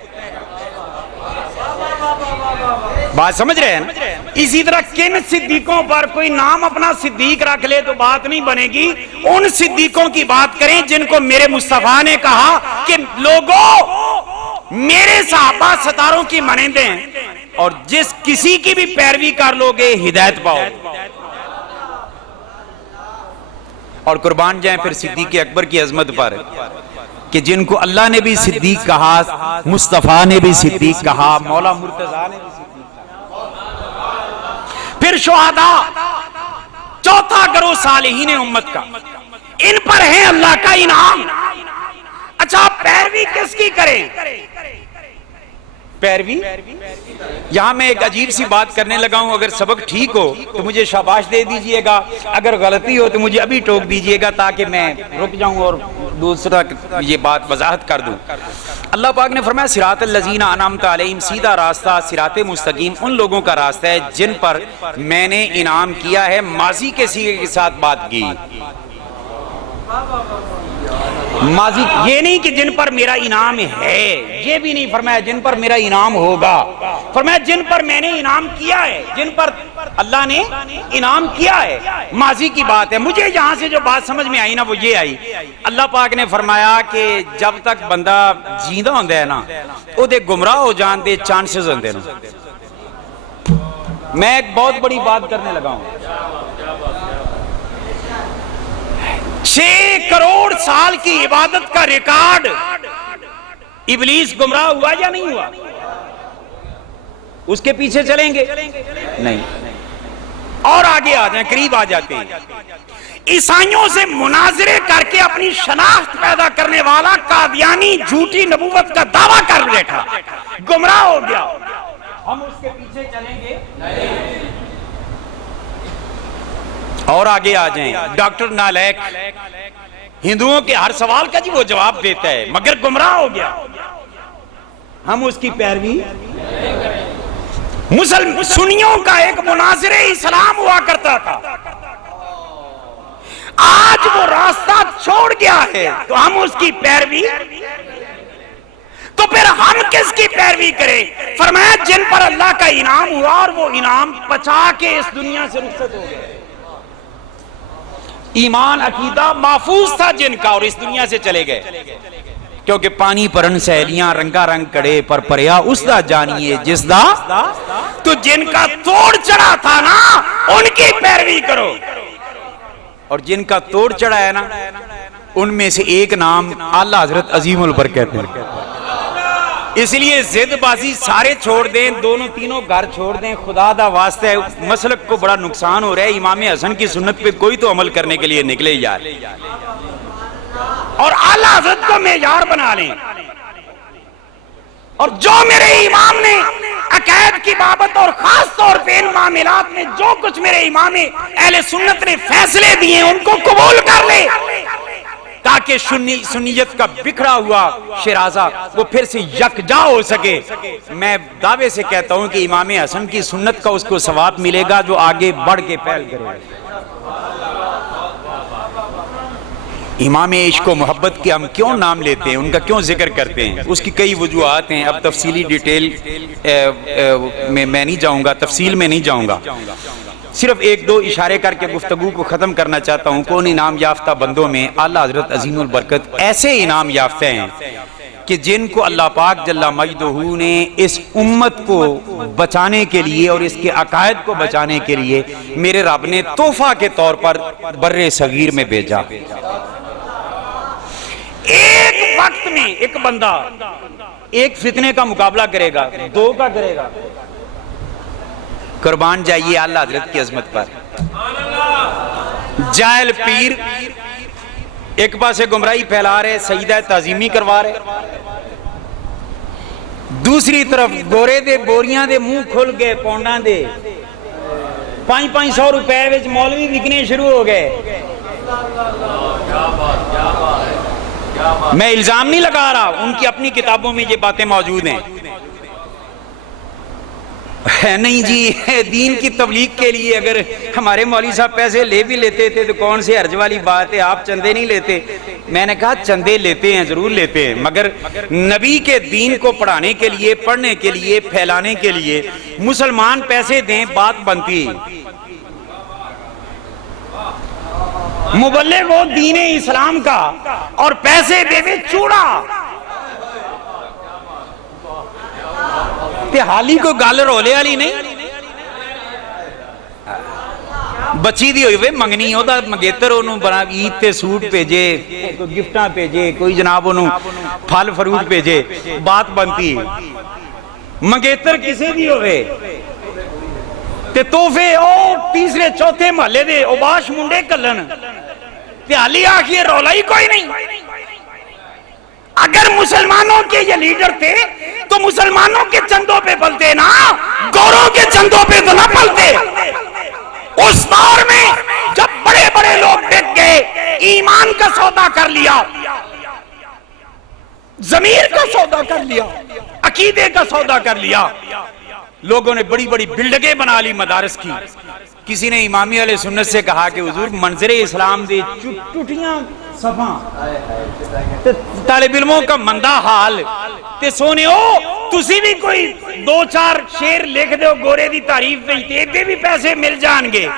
बात समझ रहे हैं? इसी तरह किन सिद्दीकों पर कोई नाम अपना सिद्दीक रख ले तो बात नहीं बनेगी। उन सिद्दीकों की बात करें जिनको मेरे मुस्तफा ने कहा कि लोगों मेरे सहाबा सितारों की मानंदे हैं, और जिस किसी की भी पैरवी कर लोगे हिदायत पाओ। और कुर्बान जाए फिर सिद्दीक अकबर की अजमत पर कि जिनको अल्लाह ने भी सिद्दीक कहा, मुस्तफा ने भी सिद्दीक कहा, मौला मुर्तजा ने भी सिद्दीक कहा। फिर शुहदा, चौथा गिरोह सालिहीन उम्मत का, इन पर है अल्लाह का इनाम। अच्छा पैरवी किसकी करें? पैरवी, यहां मैं एक अजीब सी बात करने लगा हूं, अगर सबक ठीक हो तो मुझे शाबाश दे दीजिएगा, अगर गलती हो तो मुझे अभी टोक दीजिएगा ताकि मैं रुक जाऊं और दूसरा ये बात वजाहत कर दूं। अल्लाह पाक ने फरमाया सिरातल लज़ीना अनअमता अलैहिम, सीधा रास्ता सिराते मुस्तकीम उन लोगों का रास्ता है जिन पर मैंने इनाम किया है। माजी के सीगे के साथ बात की, माजी ये नहीं कि जिन पर मेरा इनाम है, ये भी नहीं फरमाया जिन पर मेरा इनाम होगा, फरमाया जिन पर मैंने इनाम किया है, जिन पर अल्लाह ने इनाम किया है। माजी की बात है। मुझे यहां से जो बात समझ में आई ना वो ये आई, अल्लाह पाक ने फरमाया कि जब तक बंदा जींदा होंदा है ना ओदे गुमराह हो जान दे चांसेस होंदे ने। मैं एक बहुत बड़ी बात करने लगा हूं। 6 करोड़ साल की इबादत का रिकॉर्ड इब्लीस गुमराह हुआ या नहीं हुआ? उसके पीछे चलेंगे नहीं, और आगे आ जाए, करीब आ जाते हैं। ईसाइयों से मुनाजरे करके अपनी शनाख्त पैदा करने वाला कादियानी झूठी नबूवत का दावा कर बैठा, गुमराह हो गया। हम उसके पीछे चलेंगे नहीं। और आगे आ जाएं, डॉक्टर नालायक हिंदुओं के हर सवाल का जी वो जवाब देता है मगर गुमराह हो गया, हम उसकी पैरवी। मुसलमान सुन्नियों का एक मुनाजिरे इस्लाम हुआ करता था, आज वो रास्ता छोड़ गया है तो हम उसकी पैरवी, तो फिर हम किसकी पैरवी करें? फरमाया जिन पर अल्लाह का इनाम हुआ और वो इनाम पचा के इस दुनिया से रुखसत हो गए। ईमान अकीदा महफूज था जिनका और इस दुनिया से चले गए, क्योंकि पानी परन सहेलियां रंगा रंग कड़े पर परया उसदा जानिए जिसदा, तो जिनका तोड़ चढ़ा था ना उनकी पैरवी करो, और जिनका तोड़ चढ़ा है ना उनमें से एक नाम आला हजरत अजीमुल बरकत है। इसलिए जिदबाजी सारे छोड़ दें, दोनों तीनों घर छोड़ दें, खुदा दा वास्ता है। मसलक को बड़ा नुकसान हो रहा है, इमाम हसन की सुन्नत पे कोई तो अमल करने के लिए निकले यार, और आला हज़रत को मेयार बना लें। और जो मेरे इमाम ने अकायद की बाबत और खास तौर पे इन मामलात में जो कुछ मेरे इमाम अहले सुन्नत ने फैसले दिए उनको कबूल कर ले। ताकि सुन्नियत का बिखरा हुआ शिराजा वो फिर से यकजा हो सके। मैं दावे से कहता हूं कि इमाम हसन की सुन्नत का उसको सवाब मिलेगा जो आगे बढ़ के पहल करेगा। इमाम इश्क व मोहब्बत के हम क्यों नाम लेते हैं, उनका क्यों जिक्र करते हैं, उसकी कई वजूहात हैं। अब तफसीली डिटेल में मैं नहीं जाऊंगा, तफसील में नहीं जाऊंगा, सिर्फ एक दो इशारे करके गुफ्तगू को ख़त्म करना चाहता हूँ। कौन इनाम याफ्ता बंदों में आला हज़रत अज़ीमुल बरकत ऐसे इनाम याफ्ता हैं कि जिनको अल्लाह पाक जल्ला मजदहू ने इस उम्मत को बचाने के लिए और इसके अकायद को बचाने के लिए मेरे रब ने तोहफा के तौर पर बर्रे सगीर में भेजा। एक वक्त में एक बंदा एक फितने का मुकाबला करेगा, दो का करेगा। कुर्बान जाइए आला हज़रत की अजमत पर। जाहिल पीर एक पासे गुमराही फैला रहे, सईदा ताजीमी करवा रहे, दूसरी तरफ गोरे दे बोरियां दे मुंह खुल गए, पौंडा दे 500 रुपए विच मौलवी विकने शुरू हो गए। मैं इल्जाम नहीं लगा रहा, उनकी अपनी किताबों में ये बातें मौजूद हैं। नहीं जी, दीन की तबलीग के लिए अगर हमारे मौलवी साहब पैसे ले भी लेते थे तो कौन से हर्ज वाली बात है, आप चंदे नहीं लेते। मैंने कहा चंदे लेते हैं, जरूर लेते हैं, मगर नबी के दीन को पढ़ाने के लिए, पढ़ने के लिए, फैलाने के लिए मुसलमान पैसे दें, बात बनती। मुबल्लिग हो दीन इस्लाम का और पैसे देवे चूड़ा, हाली को गल रोले वाली नहीं। बची दी हुई मंगनी ओदा मंगेतर ओनू बना ईद ते सूट भेजे, कोई गिफ्टां भेजे, कोई जनाब ओनू फल फ्रूट भेजे, बात बनती। मंगेतर किसे दी होवे ते तोहफे ओ तीसरे चौथे महल्ले दे उबाश मुंडे कलन ते हाली आखिए रौला ही कोई नहीं। अगर मुसलमानों के ये लीडर थे तो मुसलमानों के चंदों पे पलते ना, गौरों के चंदों पे तो ना पलते। उस दौर में जब बड़े बड़े लोग बिक गए, ईमान का सौदा कर लिया, जमीर का सौदा कर लिया, अकीदे का सौदा कर लिया, लोगों ने बड़ी बड़ी बिल्डिंगें बना ली मदारस की। किसी ने इमामी अहले सुन्नत से कहा कि हुजूर मंजरे इस्लाम दे टूटियां सफा ते तालिब इल्मों का मंदा हाल ते सोने ओ तुसी भी कोई दो चार शेर लिख दो गोरे दी तारीफ विच ते इहदे भी पैसे मिल जाएंगे।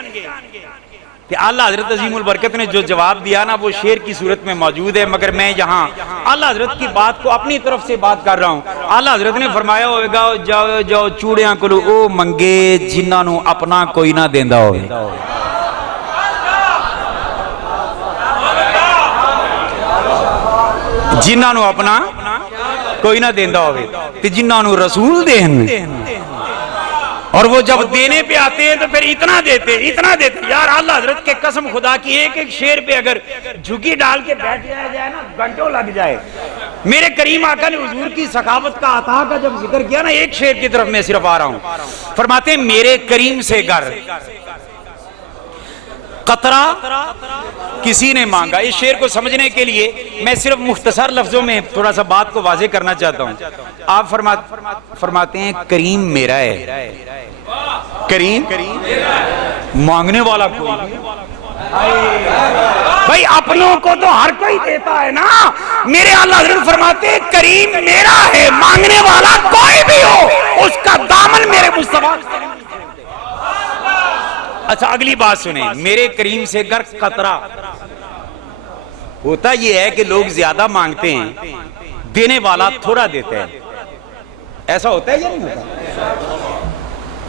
कि आला हज़रत अज़ीमुल बरकत ने जो जवाब दिया ना वो शेर की सूरत में मौजूद है, मगर मैं यहाँ आला हज़रत की बात को अपनी तरफ से बात कर रहा हूँ। आला हज़रत ने फरमाया होगा जाओ जाओ चूड़ियां कोलों ओ मंगे जिन्हों अपना कोई ना देंदा होवे। जिन्हों अपना कोई ना देंदा होवे ते जिन्हों रसूल देन, और वो जब देने पे आते हैं तो फिर इतना देते यार। आला हज़रत के कसम खुदा की एक एक शेर पे अगर झुकी डाल के बैठ जाए ना घंटों लग जाए। मेरे करीम आका ने हुजूर की सखावत का अता का जब जिक्र किया ना, एक शेर की तरफ मैं सिर्फ आ रहा हूं। फरमाते हैं मेरे करीम से घर कतरा किसी ने मांगा। इस शेर को समझने के लिए मैं सिर्फ मुख्तसर लफ्जों में थोड़ा सा बात को वाजे करना चाहता हूं। आप फरमाते हैं करीम मेरा है, करीम मांगने वाला कोई भाई, अपनों को तो हर कोई देता है ना। मेरे आला हज़रत फरमाते हैं करीम मेरा है, मांगने वाला कोई भी हो उसका दामन मेरे मुस्तफा। अच्छा अगली बात सुने, मेरे करीम से घर खतरा होता यह है कि लोग ज्यादा मांगते हैं, देने वाला थोड़ा देता है। ऐसा होता है या नहीं होता?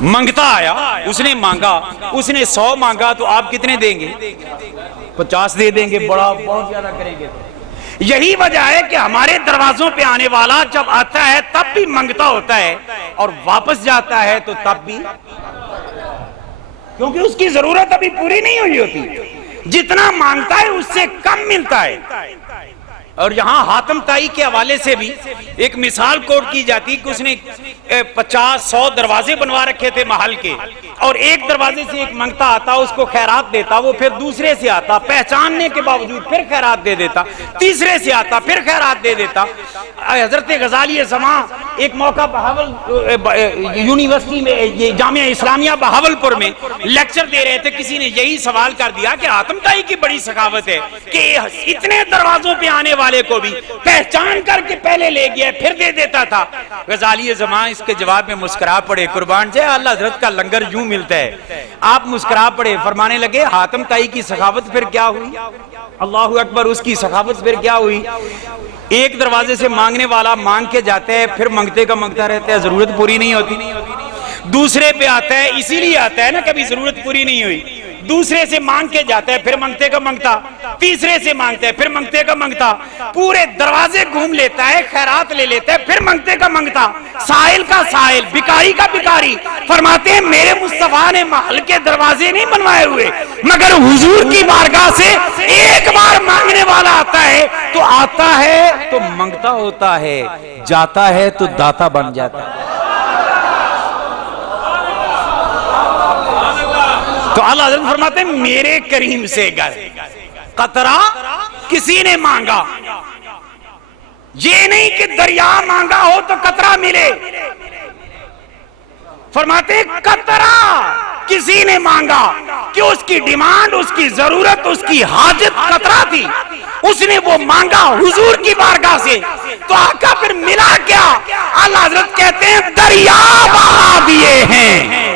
मंगता आया, उसने मांगा, उसने 100 मांगा तो आप कितने देंगे? 50 दे देंगे, बड़ा बहुत ज्यादा करेंगे। यही वजह है कि हमारे दरवाजों पे आने वाला जब आता है तब भी मंगता होता है और वापस जाता है तो तब भी, क्योंकि उसकी जरूरत अभी पूरी नहीं हुई होती। जितना मांगता है उससे कम मिलता है। और यहां हातिम ताई के हवाले से भी एक मिसाल कोट की जाती कि उसने 50-100 दरवाजे बनवा रखे थे महल के, और एक दरवाजे से एक मंगता आता, उसको खैरात देता, वो फिर दूसरे से आता, पहचानने के बावजूद फिर खैरात दे देता, तीसरे से आता, फिर खैरात दे देता। हजरत गजाली ज़मा एक मौका बहावल यूनिवर्सिटी में, ये जामिया इस्लामिया बहावलपुर में लेक्चर दे रहे थे, किसी ने यही सवाल कर दिया कि आतम ताई की बड़ी सखावत है कि इतने दरवाजों पे आने वाले को भी पहचान करके पहले ले गया फिर दे देता था। गजाली ज़मा इसके जवाब में मुस्कुरा पड़े, कुर्बान जाए अल्लाह हजरत का लंगर यूं मिलता है। आप मुस्कुरा पड़े, फरमाने लगे हातिम ताई की सखावत फिर क्या हुई? अल्लाहु अकबर, उसकी सखावत फिर क्या हुई? एक दरवाजे से मांगने वाला मांग के जाता है, फिर मांगते का मांगता रहता है, जरूरत पूरी नहीं होती। दूसरे पे आता है, इसीलिए आता है ना कभी जरूरत पूरी नहीं हुई। दूसरे से मांग के जाता है, फिर मांगते का मांगता, तीसरे से मांगता है, फिर मांगते का मांगता, पूरे दरवाजे घूम लेता है, खैरात ले लेता है, फिर मांगते का मांगता, साहिल का साहिल, भिखारी का भिखारी। फरमाते हैं मेरे मुस्तफा ने महल के दरवाजे नहीं बनवाए हुए, मगर हुजूर की बारगाह से एक बार मांगने वाला आता है तो मांगता होता है, जाता है तो दाता बन जाता है। तो अल्लाह हज़रत फरमाते हैं मेरे करीम से गर कतरा किसी ने मांगा, ये नहीं कि दरिया मांगा हो तो कतरा मिले। फरमाते कतरा किसी ने मांगा कि उसकी डिमांड, उसकी जरूरत, उसकी हाजत कतरा थी, उसने वो मांगा हुजूर की बारगाह से, तो आका फिर मिला क्या? अल्लाह हज़रत कहते हैं दरिया बहा दिए हैं।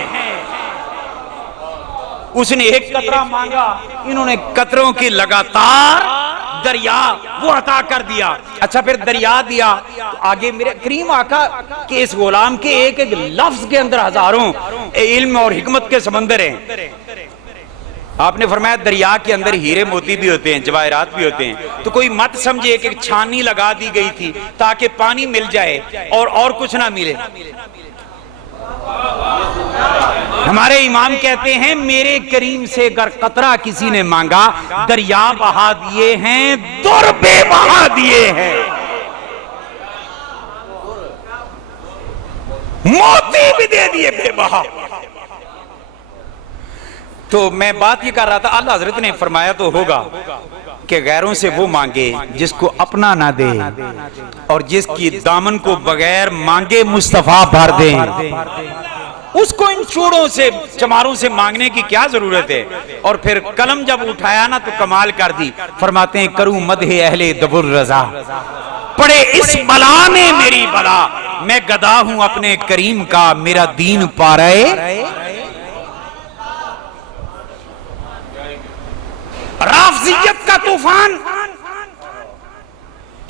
उसने एक कतरा मांगा, इन्होंने कतरों की लगातार दरिया वो अता कर दिया। अच्छा फिर दरिया दिया तो आगे मेरे करीम आका के इस गुलाम के एक एक लफ्ज के अंदर हजारों इल्म और हिकमत के समंदर हैं। आपने फरमाया दरिया के अंदर हीरे मोती भी होते हैं, जवाहरात भी होते हैं, तो कोई मत समझे कि छानी लगा दी गई थी ताकि पानी मिल जाए और कुछ ना मिले। हमारे इमाम कहते हैं मेरे करीम से अगर कतरा किसी ने मांगा, दरिया बहा दिए हैं, दुर्बे बहा दिए हैं, मोती भी दे दिए बेबहा। तो मैं बात ये कर रहा था, अल्लाह हजरत ने फरमाया तो होगा कि गैरों से वो मांगे जिसको अपना ना दे, और जिसकी दामन को बगैर मांगे मुस्तफा भर दे, उसको इन चूड़ों से चमारों से मांगने की क्या जरूरत है? और फिर कलम जब उठाया ना तो कमाल कर दी। फरमाते हैं करूं मदहे अहले दबुर रजा, पड़े इस बला में मेरी बला, मैं गदा हूं अपने करीम का, मेरा दीन पा रहे। राफजियत का तूफान,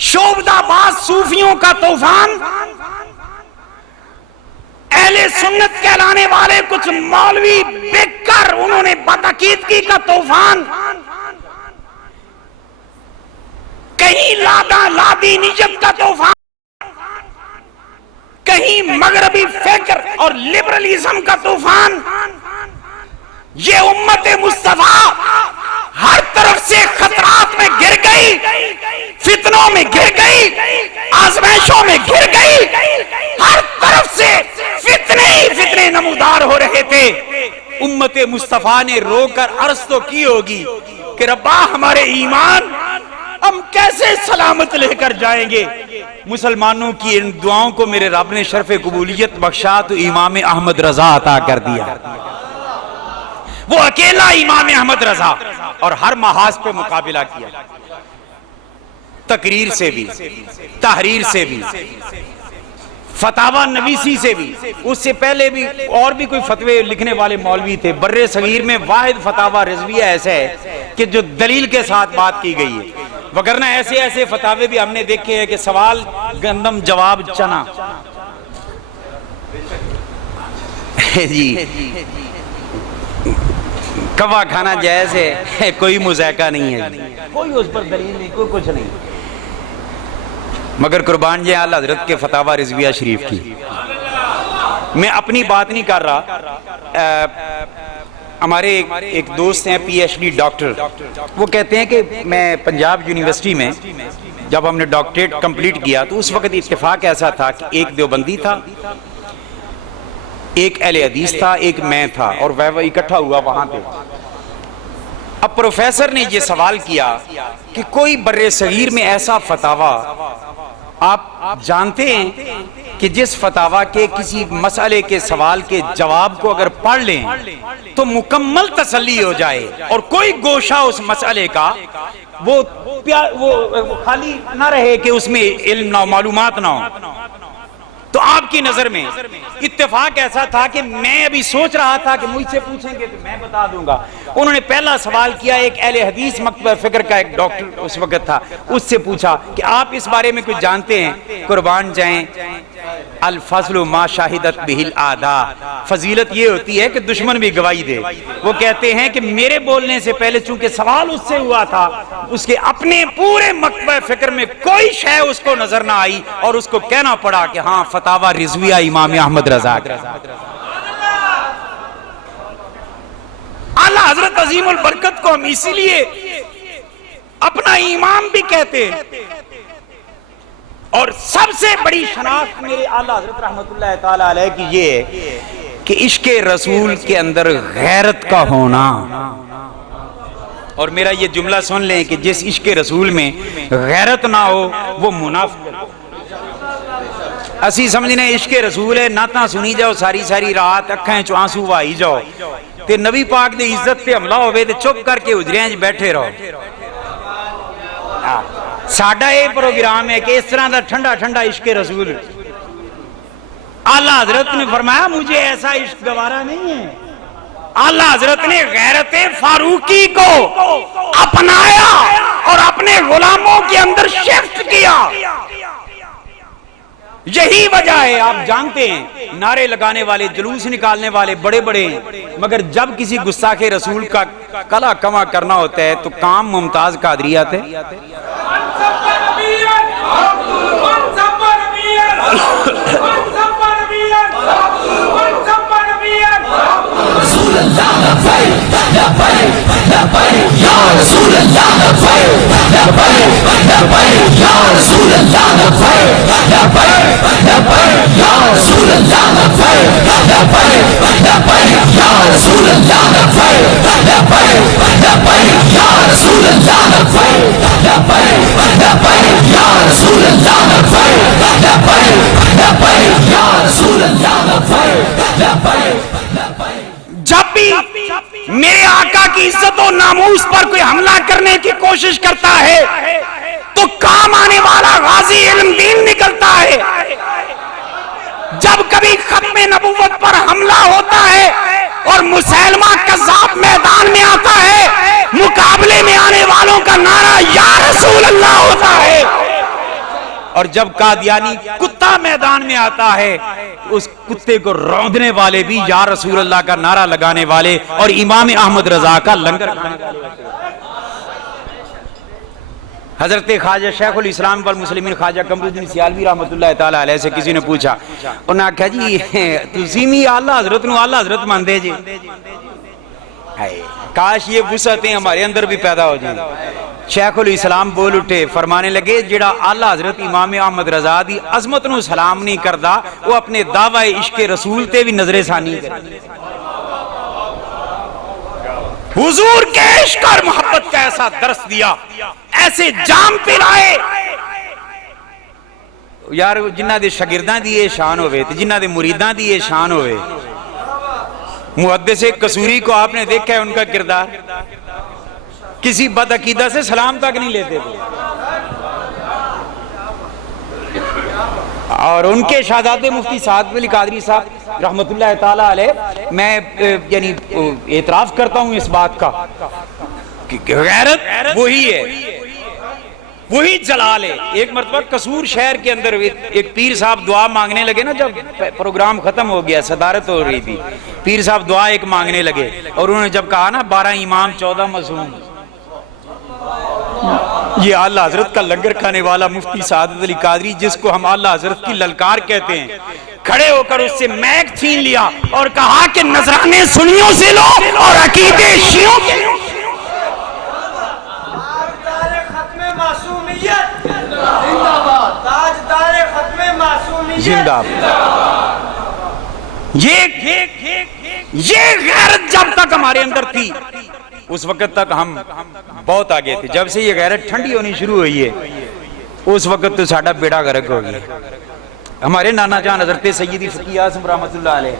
शोबदाबाज सूफियों का तूफान, अहले सुन्नत कहलाने वाले कुछ मौलवी बेकार उन्होंने बदअकीदगी का तूफान, कहीं लादा लादी निजत का तूफान, कहीं मगरबी फिक्र और लिबरलिज्म का तूफान। ये उम्मत मुस्तफा हर तरफ से खतरात में गिर गई, फितनों में गिर गई, आजमाइशों में गिर गई, हर तरफ से फितने ही फितने नमूदार हो रहे थे। उम्मत मुस्तफा ने रोकर अर्ज तो की होगी कि रब्बा हमारे ईमान हम कैसे सलामत लेकर जाएंगे। मुसलमानों की इन दुआओं को मेरे रब ने शर्फ कबूलियत बख्शा तो इमाम अहमद रजा अता कर दिया। वो अकेला इमाम अहमद रजा, और हर महाज पे मुकाबिला किया, तकरीर से भी, तहरीर से भी, फतावा नवीसी से भी। उससे पहले भी और भी कोई फतवे लिखने वाले मौलवी थे। बर्रे सगीर में वाहिद फतावा रिजविया ऐसा है कि जो दलील के साथ बात की गई है, वगरना ऐसे ऐसे फतावे भी हमने देखे हैं कि सवाल गंदम जवाब चना जी, कवा खाना जायज है, कोई मुज़ायका नहीं है, कोई उस पर दलील नहीं, कोई कुछ नहीं, मगर कुर्बान जाए आला हज़रत के फतावा रिजविया शरीफ की। मैं अपनी बात नहीं कर रहा। हमारे एक दोस्त हैं PhD डॉक्टर, वो कहते हैं कि मैं पंजाब यूनिवर्सिटी में जब हमने डॉक्टरेट कंप्लीट किया तो उस वक्त इत्तेफाक ऐसा था कि एक देवबंदी था, एक अहले हदीस था, एक मैं था, और वह इकट्ठा हुआ वहां पे। अब प्रोफेसर ने ये सवाल किया कि कोई बर्रे सगीर में ऐसा फतावा आप जानते हैं कि जिस फतावा के किसी मसले के सवाल के जवाब को अगर पढ़ लें तो मुकम्मल तसल्ली हो जाए और कोई गोशा उस मसले का वो खाली ना रहे कि उसमें इल्म ना हो, मालूमात ना हो। तो आपकी नजर में इत्तेफाक ऐसा था कि मैं अभी सोच रहा था कि मुझसे पूछेंगे तो मैं बता दूंगा। उन्होंने पहला सवाल किया, एक अहले हदीस मकतब फिक्र का एक डॉक्टर उस वक्त था, उससे पूछा कि आप इस बारे में कुछ जानते हैं? कुर्बान जाएं, अल फज़लु मा शाहिदत बिहिल आदा, फजीलत ये होती है कि दुश्मन भी गवाही दे। वो कहते हैं कि मेरे बोलने से पहले चूंकि सवाल उससे हुआ था, उसके अपने पूरे मकतब फिक्र में कोई शय उसको नजर ना आई और उसको कहना पड़ा कि हाँ फतावा रिजविया इमाम अहमद रजा का। आला हजरत अजीमुल बरकत को हम इसीलिए अपना इमाम भी कहते हैं। और सबसे बड़ी शनाख्त मेरे आला हजरत रहमतुल्लाह ताला अलैह की ये है कि इश्क़े रसूल के अंदर गैरत का होना। और मेरा ये जुमला सुन लें कि जिस इश्क़े रसूल में गैरत ना हो वो मुनाफिक। असी समझने इश्क़े रसूल है, नाता सुनी जाओ सारी सारी रात, अखां चो आंसू वहाई जाओ, ते नबी पाक दी इज्जत ते हमला होवे ते चुप करके हुजरियां च बैठे रहो। साडा ये प्रोग्राम है कि इस तरह का ठंडा ठंडा इश्क़े रसूल। आला हजरत ने फरमाया मुझे ऐसा इश्क गवारा नहीं है। आला हजरत ने गैरत फारूकी को अपनाया और अपने गुलामों के अंदर शिफ्ट किया। यही वजह है, आप जानते हैं नारे लगाने वाले, जुलूस निकालने वाले बड़े बड़े, मगर जब किसी गुस्ताखे रसूल का कला कमा करना होता है तो काम मुमताज कादरी आते हैं। जब भी मेरे आका की इज्जत और नामूस पर कोई हमला करने की कोशिश करता है तो काम आने वाला गाजी इल्म दीन निकलता है। जब कभी खत्मे नबूवत पर हमला होता है और मुसैलमा कज़्ज़ाब मैदान में आता है, मुकाबले में आने वालों का नारा या रसूल अल्लाह होता है। और जब कादियानी कुत्ता मैदान में आता है, उस कुत्ते को रौंदने वाले भी या रसूल अल्लाह का नारा लगाने वाले और इमाम अहमद रजा का लंगर खाने वाले। हजरत ख्वाजा शेखुल इस्लाम वल मुस्लिमीन ख्वाजा कमरुद्दीन सियालवी रहमतुल्लाह ताला अलैह से किसी ने पूछा, उन्हें आख्या जी तुसी भी आला हजरत नु आला हजरत मानदे जी? काश ये वुसअतें हमारे अंदर भी पैदा हो जाए। शेखुल इस्लाम बोल उठे, फरमाने लगे जेड़ा आला हजरत इमाम अहमद रजा दी अजमत नु सलाम नहीं करता वो अपने दावा इश्क़े रसूल ते भी नजरे सानी करे। हुजूर के इश्क और मोहब्बत का ऐसा दर्स दिया, ऐसे जाम पिलाए यार, जिन्हां दे शागिर्दां दी ये शान होवे ते जिन्हां दे मुरीदां दी ये शान होवे। मुहद्दिस कसूरी को आपने देखा है, उनका किरदार किसी बदअकीदा से सलाम तक नहीं लेते थे। और उनके शहजादे मुफ्ती साद अली कादरी साहब रहमतुल्लाह ताला अलैह, मैं यानी एतराफ करता हूं इस बात का कि गैरत वही है, वही जलाल है। एक मरतबा कसूर शहर के अंदर एक पीर साहब दुआ मांगने लगे ना, जब प्रोग्राम खत्म हो गया, सदारत हो रही थी, पीर साहब दुआ एक मांगने लगे और उन्होंने जब कहा ना 12 इमाम 14 मासूम, ये आला हजरत का लंगर खाने वाला मुफ्ती सादत अली कादरी, जिसको हम आला हजरत की ललकार कहते हैं, खड़े होकर उससे मैक छीन लिया और कहा कि नजराने सुन्नियों से लो और अकीदे शियों के लो। जिंदाबाद। ये गैरत जब तक हमारे अंदर थी उस वक्त तक हम बहुत आगे थे। जब से ये गैरत ठंडी होनी शुरू हुई है उस वक्त तो साडा बेड़ा गर्क हो गया। हमारे नाना जान हजरत सैयदी फकीह आज़म रहमतुल्लाह अलैह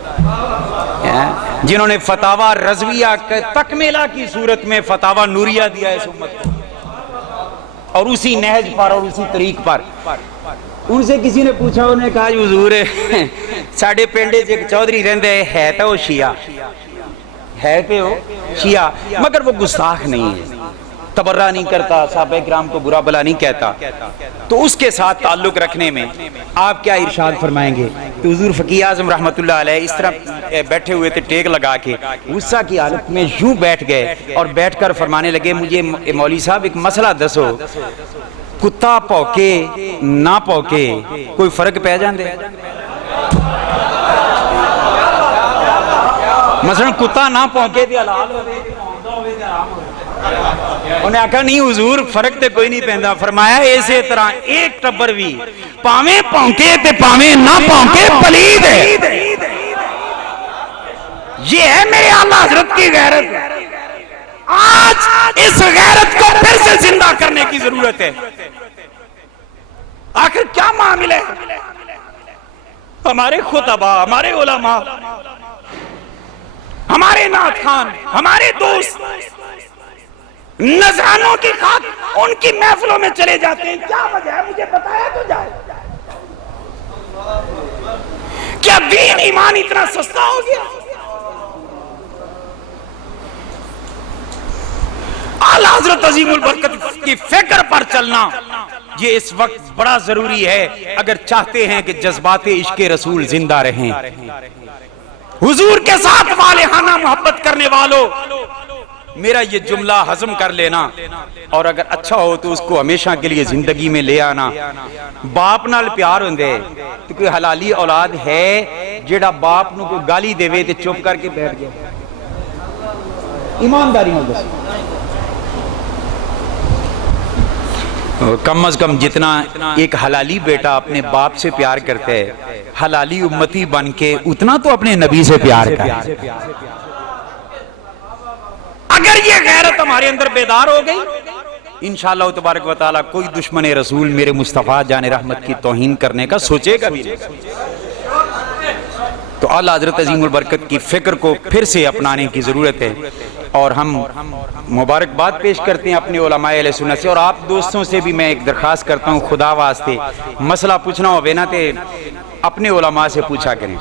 जिन्होंने फतावा रज़विया के तकमीला की सूरत में फतावा नूरिया दिया इस उम्मत को, और उसी नहज पर और उसी तरीक पर उनसे किसी ने पूछा, उन्होंने कहा हुजूर साडे पिंड च एक चौधरी रहंदे है तो वो शिया है, तो वो शिया मगर वो गुस्ताख नहीं है, तबर्रा नहीं करता, साहबे किराम को बुरा भला नहीं कहता। तो उसके साथ ताल्लुक रखने में आप क्या इरशाद फरमाएंगे? तो हुजूर फकीह आज़म रहमतुल्लाह अलैह इस तरह बैठे हुए थे टेक लगा के, गुस्सा की हालत में यूं बैठ गए और बैठकर फरमाने लगे, मुझे मौलवी साहब एक मसला दसो, कुत्ता भौके ना भौके कोई फर्क पै जांदे? मसलन कुत्ता ना भौके ते हलाल होवे ते भौंकदा होवे ते हराम होवे। उन्हें आखा नहीं हुजूर फर्क तो कोई नहीं पैंदा। फरमाया इसे तरह एक टब्बर भी भावें भौंके ते भावें ना भौंके पलीद है। ये है मेरे आला हजरत की गैरत। आज इस गैरत को फिर से जिंदा करने की जरूरत है। आखिर क्या मामला है? हमारे खुतबा, हमारे उलमा, हमारे नात खान, हमारे दोस्त नजरानों की खाक उनकी महफिलों में चले जाते हैं। क्या वजह है? मुझे बताया तो जाए। क्या दीन ईमान इतना सस्ता हो गया? आला हज़रत अज़ीमुल बरकत की फिक्र पर चलना ये इस वक्त बड़ा जरूरी है अगर चाहते हैं कि जज्बाते इश्क़ रसूल जिंदा रहें। हुजूर के साथ वालेहाना मोहब्बत करने वालों, मेरा ये जुमला हजम कर लेना और अगर अच्छा हो तो उसको हमेशा के लिए जिंदगी में ले आना। बाप नाल प्यार होंदे तो कोई हलाली औलाद है जेड़ा बाप नू कोई गाली देवे ते चुप करके बैठ गया? ईमानदारी नाल दसो। कम अज कम जितना एक हलाली बेटा अपने बाप से प्यार करते है, हलाली उम्मती बन के उतना तो अपने नबी से प्यार करे। अगर ये गैरत हमारे अंदर बेदार हो गई, इंशाअल्लाह तबारक व तआला कोई दुश्मन रसूल मेरे मुस्तफ़ा जाने रहमत की तौहीन करने का सोचेगा भी नहीं। तो आला हज़रत अज़ीमुल बरकत की फिक्र को फिर से अपनाने की जरूरत है और हम मुबारकबाद पेश करते हैं अपने उलमाए अहले सुन्नत से। और आप दोस्तों से भी मैं एक दरखास्त करता हूँ, खुदा वास्ते मसला पूछना हो ना ते अपने उलमा से पूछा करें।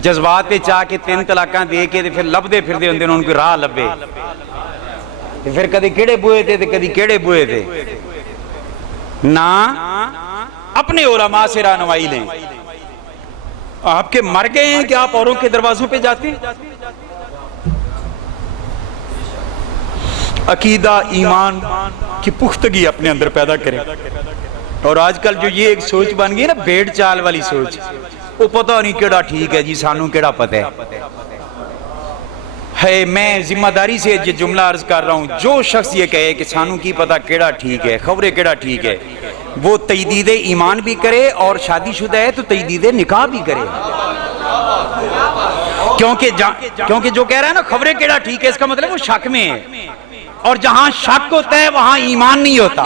जज्बात चाह के 3 तलाकां दे के फिर लभदे फिरदे होंदे उनको राह लभे, फिर कदी केड़े बुए थे ते कदी केड़े बुए थे ना। अपने उलमा से रहनुमाई लें। आपके मर गए हैं कि आप औरों के दरवाजों पे जाते हैं? अकीदा ईमान की पुख्तगी अपने अंदर पैदा करें। और आजकल जो ये एक सोच बन गई ना भेड़ चाल वाली सोच, वो पता नहीं केड़ा ठीक है जी, सानू केड़ा पता है। मैं जिम्मेदारी से ये जुमला अर्ज कर रहा हूँ, जो शख्स ये कहे कि सानू की पता केड़ा ठीक है, खबरें केड़ा ठीक है, वो तजदीद ईमान भी करे और शादीशुदा है तो तजदीद निकाह भी करे। क्योंकि जो कह रहा है ना खबरें केड़ा ठीक है, इसका मतलब वो शक में है। और जहां शक होता है वहां ईमान नहीं होता,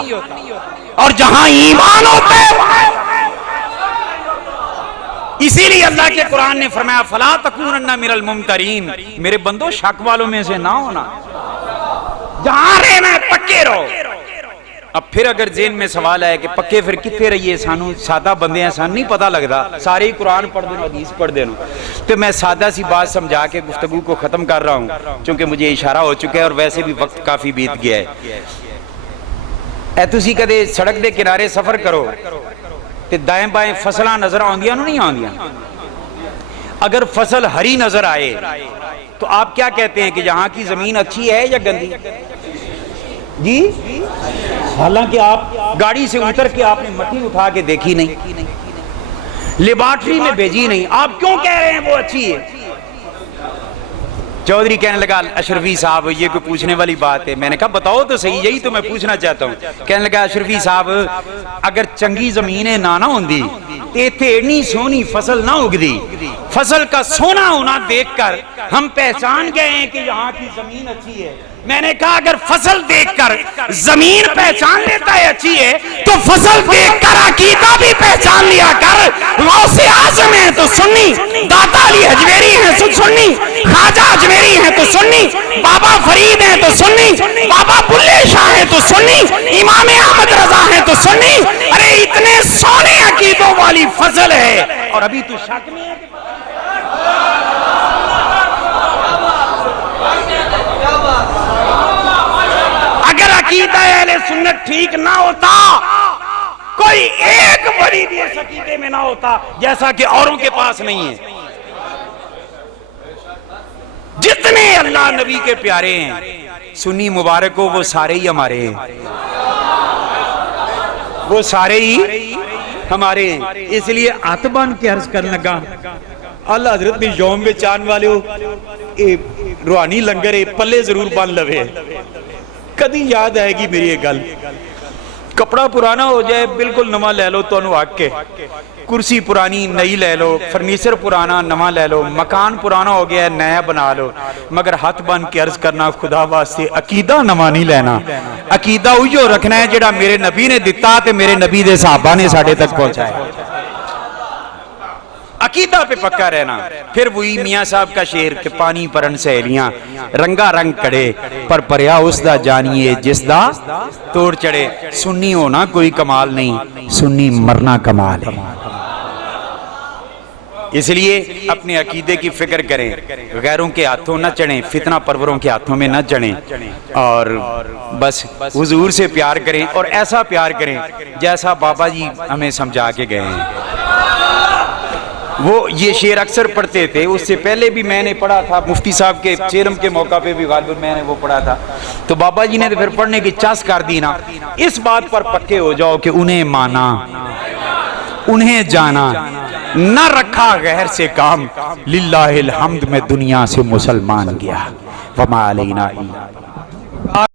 और जहां ईमान होता है वहां। इसीलिए अल्लाह के कुरान ने फरमाया फला तकूनन्ना मिनल मुमतरीन, मेरे बंदो शक वालों में से ना होना। जहां रहना है पक्के रहो। अब फिर अगर जेन में सवाल है कि पक्के फिर कितने रहिए, सानू सादा बंदे हैं, सानू नहीं पता लगता, सारे ही कुरान पढ़ देना हदीस पढ़ देना। तो मैं सादा सी बात समझा के गुफ्तगू को खत्म कर रहा हूँ, क्योंकि मुझे इशारा हो चुका है और वैसे भी वक्त काफी बीत गया है। तुसी कदे सड़क के किनारे सफर करो तो दाएं बाएं फसलां नजर आउंदियां नहीं आउंदियां? अगर फसल हरी नजर आए तो आप क्या कहते हैं कि यहाँ की जमीन अच्छी है या गंदी जी? हालांकि आप गाड़ी से उतर के आपने मट्टी उठा के देखी नहीं, लेबॉर्ट्री में भेजी नहीं, आप क्यों कह रहे हैं वो अच्छी है? चौधरी कहने लगा अशरफी साहब ये कोई पूछने वाली बात है? मैंने कहा बताओ तो सही, यही तो मैं पूछना चाहता हूँ। कहने लगा अशरफी साहब अगर चंगी जमीन ना होंदी ते इत्थे इतनी सोहनी फसल ना उगदी। फसल का सोना होना देखकर हम पहचान गए हैं कि यहाँ की जमीन अच्छी है। मैंने कहा अगर फसल देखकर जमीन पहचान लेता है अच्छी है, तो फसल देखकर अकीदा भी पहचान लिया कर। गौसे आजम है तो सुन्नी, दाता अली हजवेरी है तो सुन्नी, ख्वाजा अजमेरी है तो सुन्नी, बाबा फरीद है तो सुन्नी, बाबा बुल्ले शाह है तो सुन्नी, इमाम अहमद रजा है तो सुन्नी। अरे इतने सोने अकीदों वाली फसल है और अभी तू शक में है। अगर अकीदा अहले सुन्नत ठीक ना होता, कोई एक वली भी इस अकीदे में ना होता जैसा कि औरों के पास नहीं है। जितने अल्लाह नबी के प्यारे हैं सुन्नी मुबारक हो, वो सारे ही हमारे हैं, वो सारे ही हमारे हैं। इसलिए आतबान के अर्ज करने लगा अल्लाह हजरत भी यौम में चान वाले हो, रूहानी लंगर ए पल्ले जरूर बन लवे। कदी याद आएगी मेरी एक गल, कपड़ा पुराना हो जाए बिल्कुल नवा ले लो तो हक के, कुर्सी पुरानी नई ले लो, फर्नीचर पुराना नवा ले लो, मकान पुराना हो गया नया बना लो, मगर हाथ बन के अर्ज करना खुदा वास्ते अकीदा नवा नहीं लेना। अकीदा उहियो रखना है जेड़ा मेरे नबी ने दिता ते मेरे नबी दे सहाबा ने साडे तक पहुंचाया। अकीदा पे पक्का रहना। फिर वही मियाँ साहब का शेर कि पानी परन सहेलियां रंगा रंग कड़े, पर परया उसदा जानिए जिसदा तोड़ चढ़े। सुन्नी होना कोई कमाल नहीं, सुन्नी मरना कमाल है। इसलिए अपने अकीदे की फिक्र करें, गैरों के हाथों न चढ़ें, फितना परवरों के हाथों में न चढ़ें, और बस हुजूर से प्यार करें और ऐसा प्यार करें जैसा बाबा जी हमें समझा के गए हैं। वो ये शेर अक्सर पढ़ते थे, उससे पहले भी मैंने पढ़ा था, मुफ्ती साहब के चेरम के मौका पे भी गालिबन मैंने वो पढ़ा था। तो बाबा जी ने तो फिर पढ़ने की चास कर दी ना। इस बात पर पक्के हो जाओ कि उन्हें माना, उन्हें जाना, न रखा गैर से काम, लिल्लाहिल हम्द में दुनिया से मुसलमान गया, वमा अलैना।